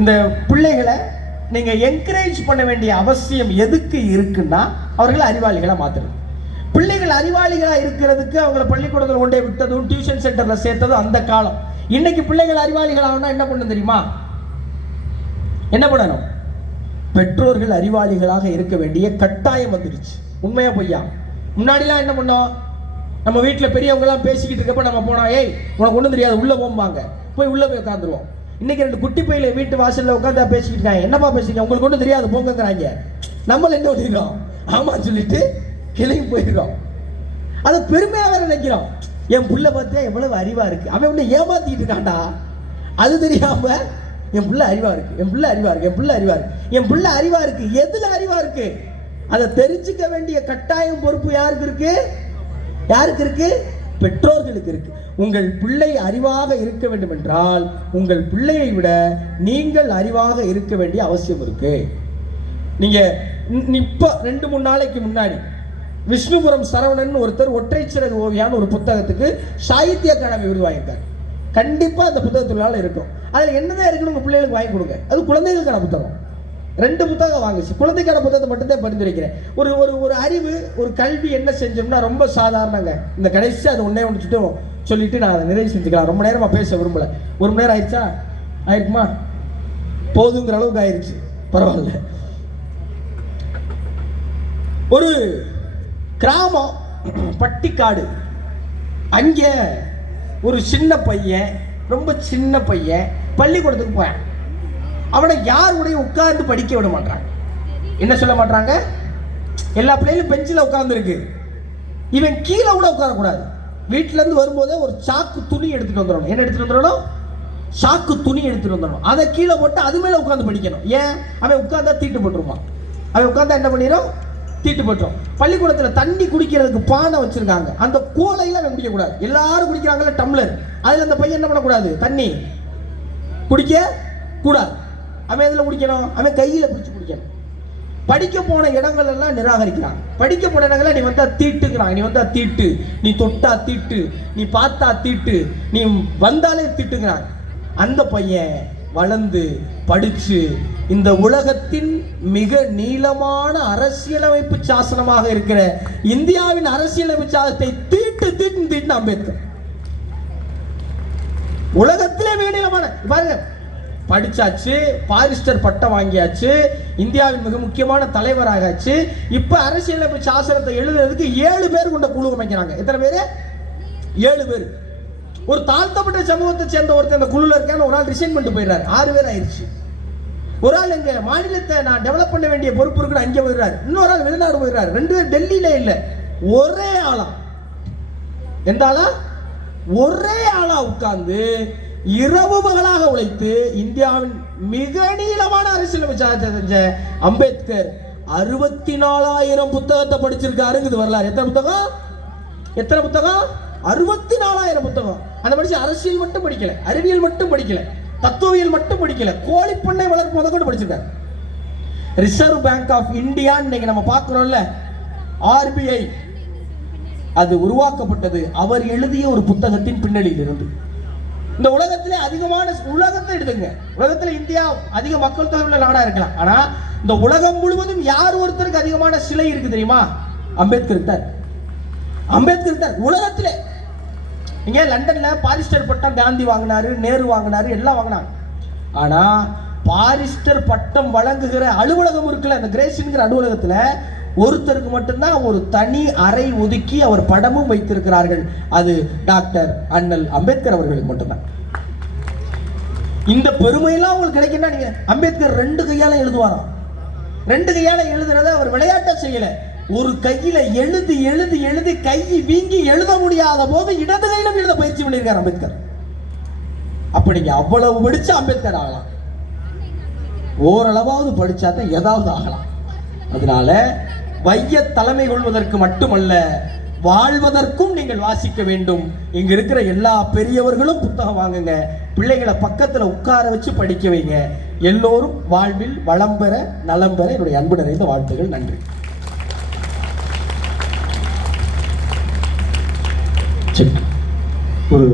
இந்த பிள்ளைகளை நீங்க என்கரேஜ் பண்ண வேண்டிய அவசியம் எதுக்கு இருக்குன்னா அவர்களை அறிவாளிகளா மாத்துறது. பிள்ளைகள் அறிவாளிகளா இருக்கிறதுக்கு அவங்கள பள்ளிக்கூடத்தில் கொண்டே விட்டதும் டியூஷன் சென்டர்ல சேர்த்ததும் அந்த காலம். இன்னைக்கு பிள்ளைகள் அறிவாளிகளாகனா என்ன பண்ணணும் தெரியுமா? என்ன பண்ணணும்? பெற்றோர்கள் அறிவாளிகளாக இருக்க வேண்டிய கட்டாயம் வந்துருச்சு. உண்மையா பொய்யா? முன்னாடிலாம் என்ன பண்ணோம்? நம்ம வீட்டில் பெரியவங்க எல்லாம் பேசிக்கிட்டு இருக்கப்ப நம்ம போனோம், ஏய் உனக்கு ஒன்றும் தெரியாது உள்ள போம்பாங்க, போய் உள்ள போய் உட்காந்துருவோம். இன்னைக்கு 2 குட்டி பையில வீட்டு வாசல்ல உட்காந்து பேசிக்கிட்டு இருக்காங்க. என்னப்பா பேசிக்க, உங்களுக்கு ஒன்றும் தெரியாது போங்கிறாங்க. நம்மள என்ன பண்ணிருக்கோம்? ஆமான்னு சொல்லிட்டு கிளம்பி போயிருக்கோம். அதை பெருமையாக வேற நினைக்கிறோம். என் புள்ள பார்த்தா எவ்வளவு அறிவா இருக்கு, அவன் உன்னை ஏமாத்திட்டு இருக்கான்டா. அது தெரியாம என் புள்ள அறிவா இருக்கு, என் புள்ள அறிவா இருக்கு, என் புள்ள அறிவா இருக்கு, என் புள்ள அறிவா இருக்கு. எதுல அறிவா இருக்கு? அதை தெரிஞ்சுக்க வேண்டிய கட்டாயம் பொறுப்பு யாருக்கு இருக்கு? யாருக்கு இருக்கு? பெற்றோர்களுக்கு இருக்கு. உங்கள் பிள்ளை அறிவாக இருக்க வேண்டும் என்றால் உங்கள் பிள்ளையை விட நீங்கள் அறிவாக இருக்க வேண்டிய அவசியம் இருக்கு. நீங்க இப்ப 2-3 நாளைக்கு முன்னாடி விஷ்ணுபுரம் சரவணன் ஒருத்தர் ஒற்றை சிறகு ஓவியான ஒரு புத்தகத்துக்கு சாகித்ய அகாடமி விருது வாங்கியிருக்காரு. கண்டிப்பா அந்த புத்தகத்துள்ளால இருக்கும். அதுல என்னதான் இருக்குன்னு உங்க பிள்ளைகளுக்கு வாங்கி கொடுங்க. அது குழந்தைகளுக்கான புத்தகம். 2 புத்தகம் வாங்கிச்சு. குழந்தைக்கான புத்தகத்தை மட்டும்தான் பரிந்துரைக்கிறேன். ஒரு ஒரு ஒரு அறிவு, ஒரு கல்வி என்ன செஞ்சோம்னா ரொம்ப சாதாரணங்க. இந்த கடைசி அது ஒன்னே ஒன்று சொல்லிட்டு நான் அதை நிறைவு செஞ்சுக்கலாம். ரொம்ப நேரமா பேச விரும்பல. 1 மணி நேரம் ஆயிடுச்சா? ஆயிருக்குமா? போதுங்கிற அளவுக்கு ஆயிடுச்சு. பரவாயில்ல. ஒரு கிராமம், பட்டிக்காடு. அங்க ஒரு சின்ன பையன், ரொம்ப சின்ன பையன் பள்ளிக்கூடத்துக்கு போறான். அவனை யாருடைய உட்கார்ந்து படிக்க விட மாட்டாங்க. என்ன சொல்ல மாட்டாங்க? எல்லா பிள்ளைகளும் பெஞ்சில் உட்கார்ந்து இருக்கு, இவன் கீழே கூட உட்காரக்கூடாது. வீட்டுல இருந்து வரும்போதே ஒரு சாக்கு துணி எடுத்துட்டு வந்துடணும். என்ன எடுத்துட்டு வந்துடணும்? சாக்கு துணி எடுத்துட்டு வந்துடணும். அதை கீழே போட்டு அது மேல உட்காந்து படிக்கணும். ஏன்? அவன் உட்கார்ந்தா தீட்டு போட்டுருவான். அவன் உட்கார்ந்தா என்ன பண்ணிடும்? தீட்டு போட்டுரும். பள்ளிக்கூடத்துல தண்ணி குடிக்கிறதுக்கு பானை வச்சிருக்காங்க. அந்த கோலையில அவன் குடிக்க கூடாது. எல்லாரும் குடிக்கிறாங்கல்ல டம்ளர், அதுல அந்த பையன் என்ன பண்ணக்கூடாது? தண்ணி குடிக்க கூடாது. அவன் எதுல குடிக்கணும்? அவன் கையில பிடிச்சு குடிக்கணும். படிக்க போன இடங்கள் எல்லாம் நிராகரிக்கிறாங்க. படிக்க போன இடங்கள்ல நீ வந்தா தீட்டுக்கிறாங்க. நீ வந்தா தீட்டு, நீ தொட்டா தீட்டு, நீ பார்த்தா தீட்டு, நீ வந்தாலே தீட்டுக்கிறாங்க. அந்த பையன் வளர்ந்து படிச்சு இந்த உலகத்தின் மிக நீளமான அரசியலமைப்பு சாசனமாக இருக்கிற இந்தியாவின் அரசியலமைப்பு சாசனத்தை தீட்டு அம்பேத்கர் உலகத்திலே மிக நீளமான பாருங்க, படிச்சாச்சு, பாரிஸ்டர் பட்டம் வாங்கியாச்சு, இந்தியாவின் மிக முக்கியமான தலைவராகாச்சு. இப்ப அரசியலமைப்பு சாசனத்தை எழுதுறதுக்கு 7 பேர் கொண்ட குழு அமைக்கிறாங்க. எத்தனை பேரு? 7 பேர். ஒரு தாழ்த்தப்பட்ட சமூகத்தை சேர்ந்த ஒருத்தர் அந்த குழுல இருக்கான்னு ஒரு ஆள் ரிசைன் பண்ணிட்டு போயிடுறாரு. 6 பேர் ஆயிடுச்சு. ஒரு ஆள் எங்க மாநிலத்தை நான் டெவலப் பண்ண வேண்டிய பொறுப்பு இருக்குன்னு அங்கே போயிடுறாரு. இன்னொரு ஆள் வெளிநாடு போயிடுறாரு. 2 பேர் டெல்லியில இல்ல, ஒரே ஆளா. எந்த ஆளா? ஒரே ஆளா உட்கார்ந்து இரவு பகலாக உழைத்து இந்தியாவின் மிக நீளமான அரசியலமைப்பு செஞ்ச அம்பேத்கர் 64,000 புத்தகத்தை படிச்சிருக்காரு. இது வரலாறு. எத்தனை புத்தகம்? எத்தனை புத்தகம்? 64,000 புத்தகம். அந்த மனுஷன் அரசியல் மட்டும் படிக்கல, அறிவியல் மட்டும் படிக்கல, தத்துவியல் மட்டும் படிக்கல, கோழிப்பண்ணை வளர்ப்பு முத கொண்டு படிச்சிருக்காரு. ரிசர்வ் பேங்க் ஆஃப் இந்தியா இன்னைக்கு நம்ம பார்க்கிறோம்ல, RBI, அது உருவாக்கப்பட்டது அவர் எழுதிய ஒரு புத்தகத்தின் பின்னணியில் இருந்து. இந்த உலகத்திலே அதிகமான உலகத்தை எடுத்துங்க, உலகத்தில் இந்தியா அதிக மக்கள் தொகை உள்ள நாடா இருக்கலாம், ஆனா இந்த உலகம் முழுவதும் யார் ஒருத்தருக்கு அதிகமான சிலை இருக்கு தெரியுமா? அம்பேத்கர் தான். அம்பேத்கர் தான் உலகத்திலே. இங்க லண்டன்ல பாரிஸ்டர் பட்டம் காந்தி வாங்கினாரு, நேரு வாங்கினாரு, எல்லாம் வாங்கினாங்க. ஆனா பாரிஸ்டர் பட்டம் வழங்குகிற அலுவலகம் இருக்குல்ல, அந்த கிரேஸ்ங்கிற அலுவலகத்துல ஒருத்தருக்கு மட்டும்தான் ஒரு தனி அறை ஒதுக்கி அவர் படமும் வைத்திருக்கிறார்கள். அது டாக்டர் அண்ணல் அம்பேத்கர் அவர்களுக்கு மட்டும்தான். இந்த பெருமையெல்லாம் உங்களுக்கு கிடைக்குன்னா நீங்க அம்பேத்கர் 2 கையால எழுதுவாராம். 2 கையால எழுதுறத அவர் விளையாட்ட செய்யல. ஒரு கையில எழுதி எழுதி எழுதி கை வீங்கி எழுத முடியாத போது இடது கையிலும் எழுத பயிற்சி பண்ணியிருக்கார் அம்பேத்கர். அப்படிங்க அவ்வளவு படிச்ச அம்பேத்கர் ஆகலாம். ஓரளவாவது படிச்சாதான் ஏதாவது ஆகலாம். அதனால வைய தலைமை கொள்வதற்கு மட்டுமல்ல, வாழ்வதற்கும் நீங்கள் வாசிக்க வேண்டும். இங்க இருக்கிற எல்லா பெரியவர்களும் புத்தகம் வாங்குங்க, பிள்ளைகளை பக்கத்துல உட்கார வச்சு படிக்க வைங்க. எல்லோரும் வாழ்வில் வளம் பெற நலம் பெற என்னுடைய அன்பு நிறைந்த வாழ்த்துகள். நன்றி. ஒரு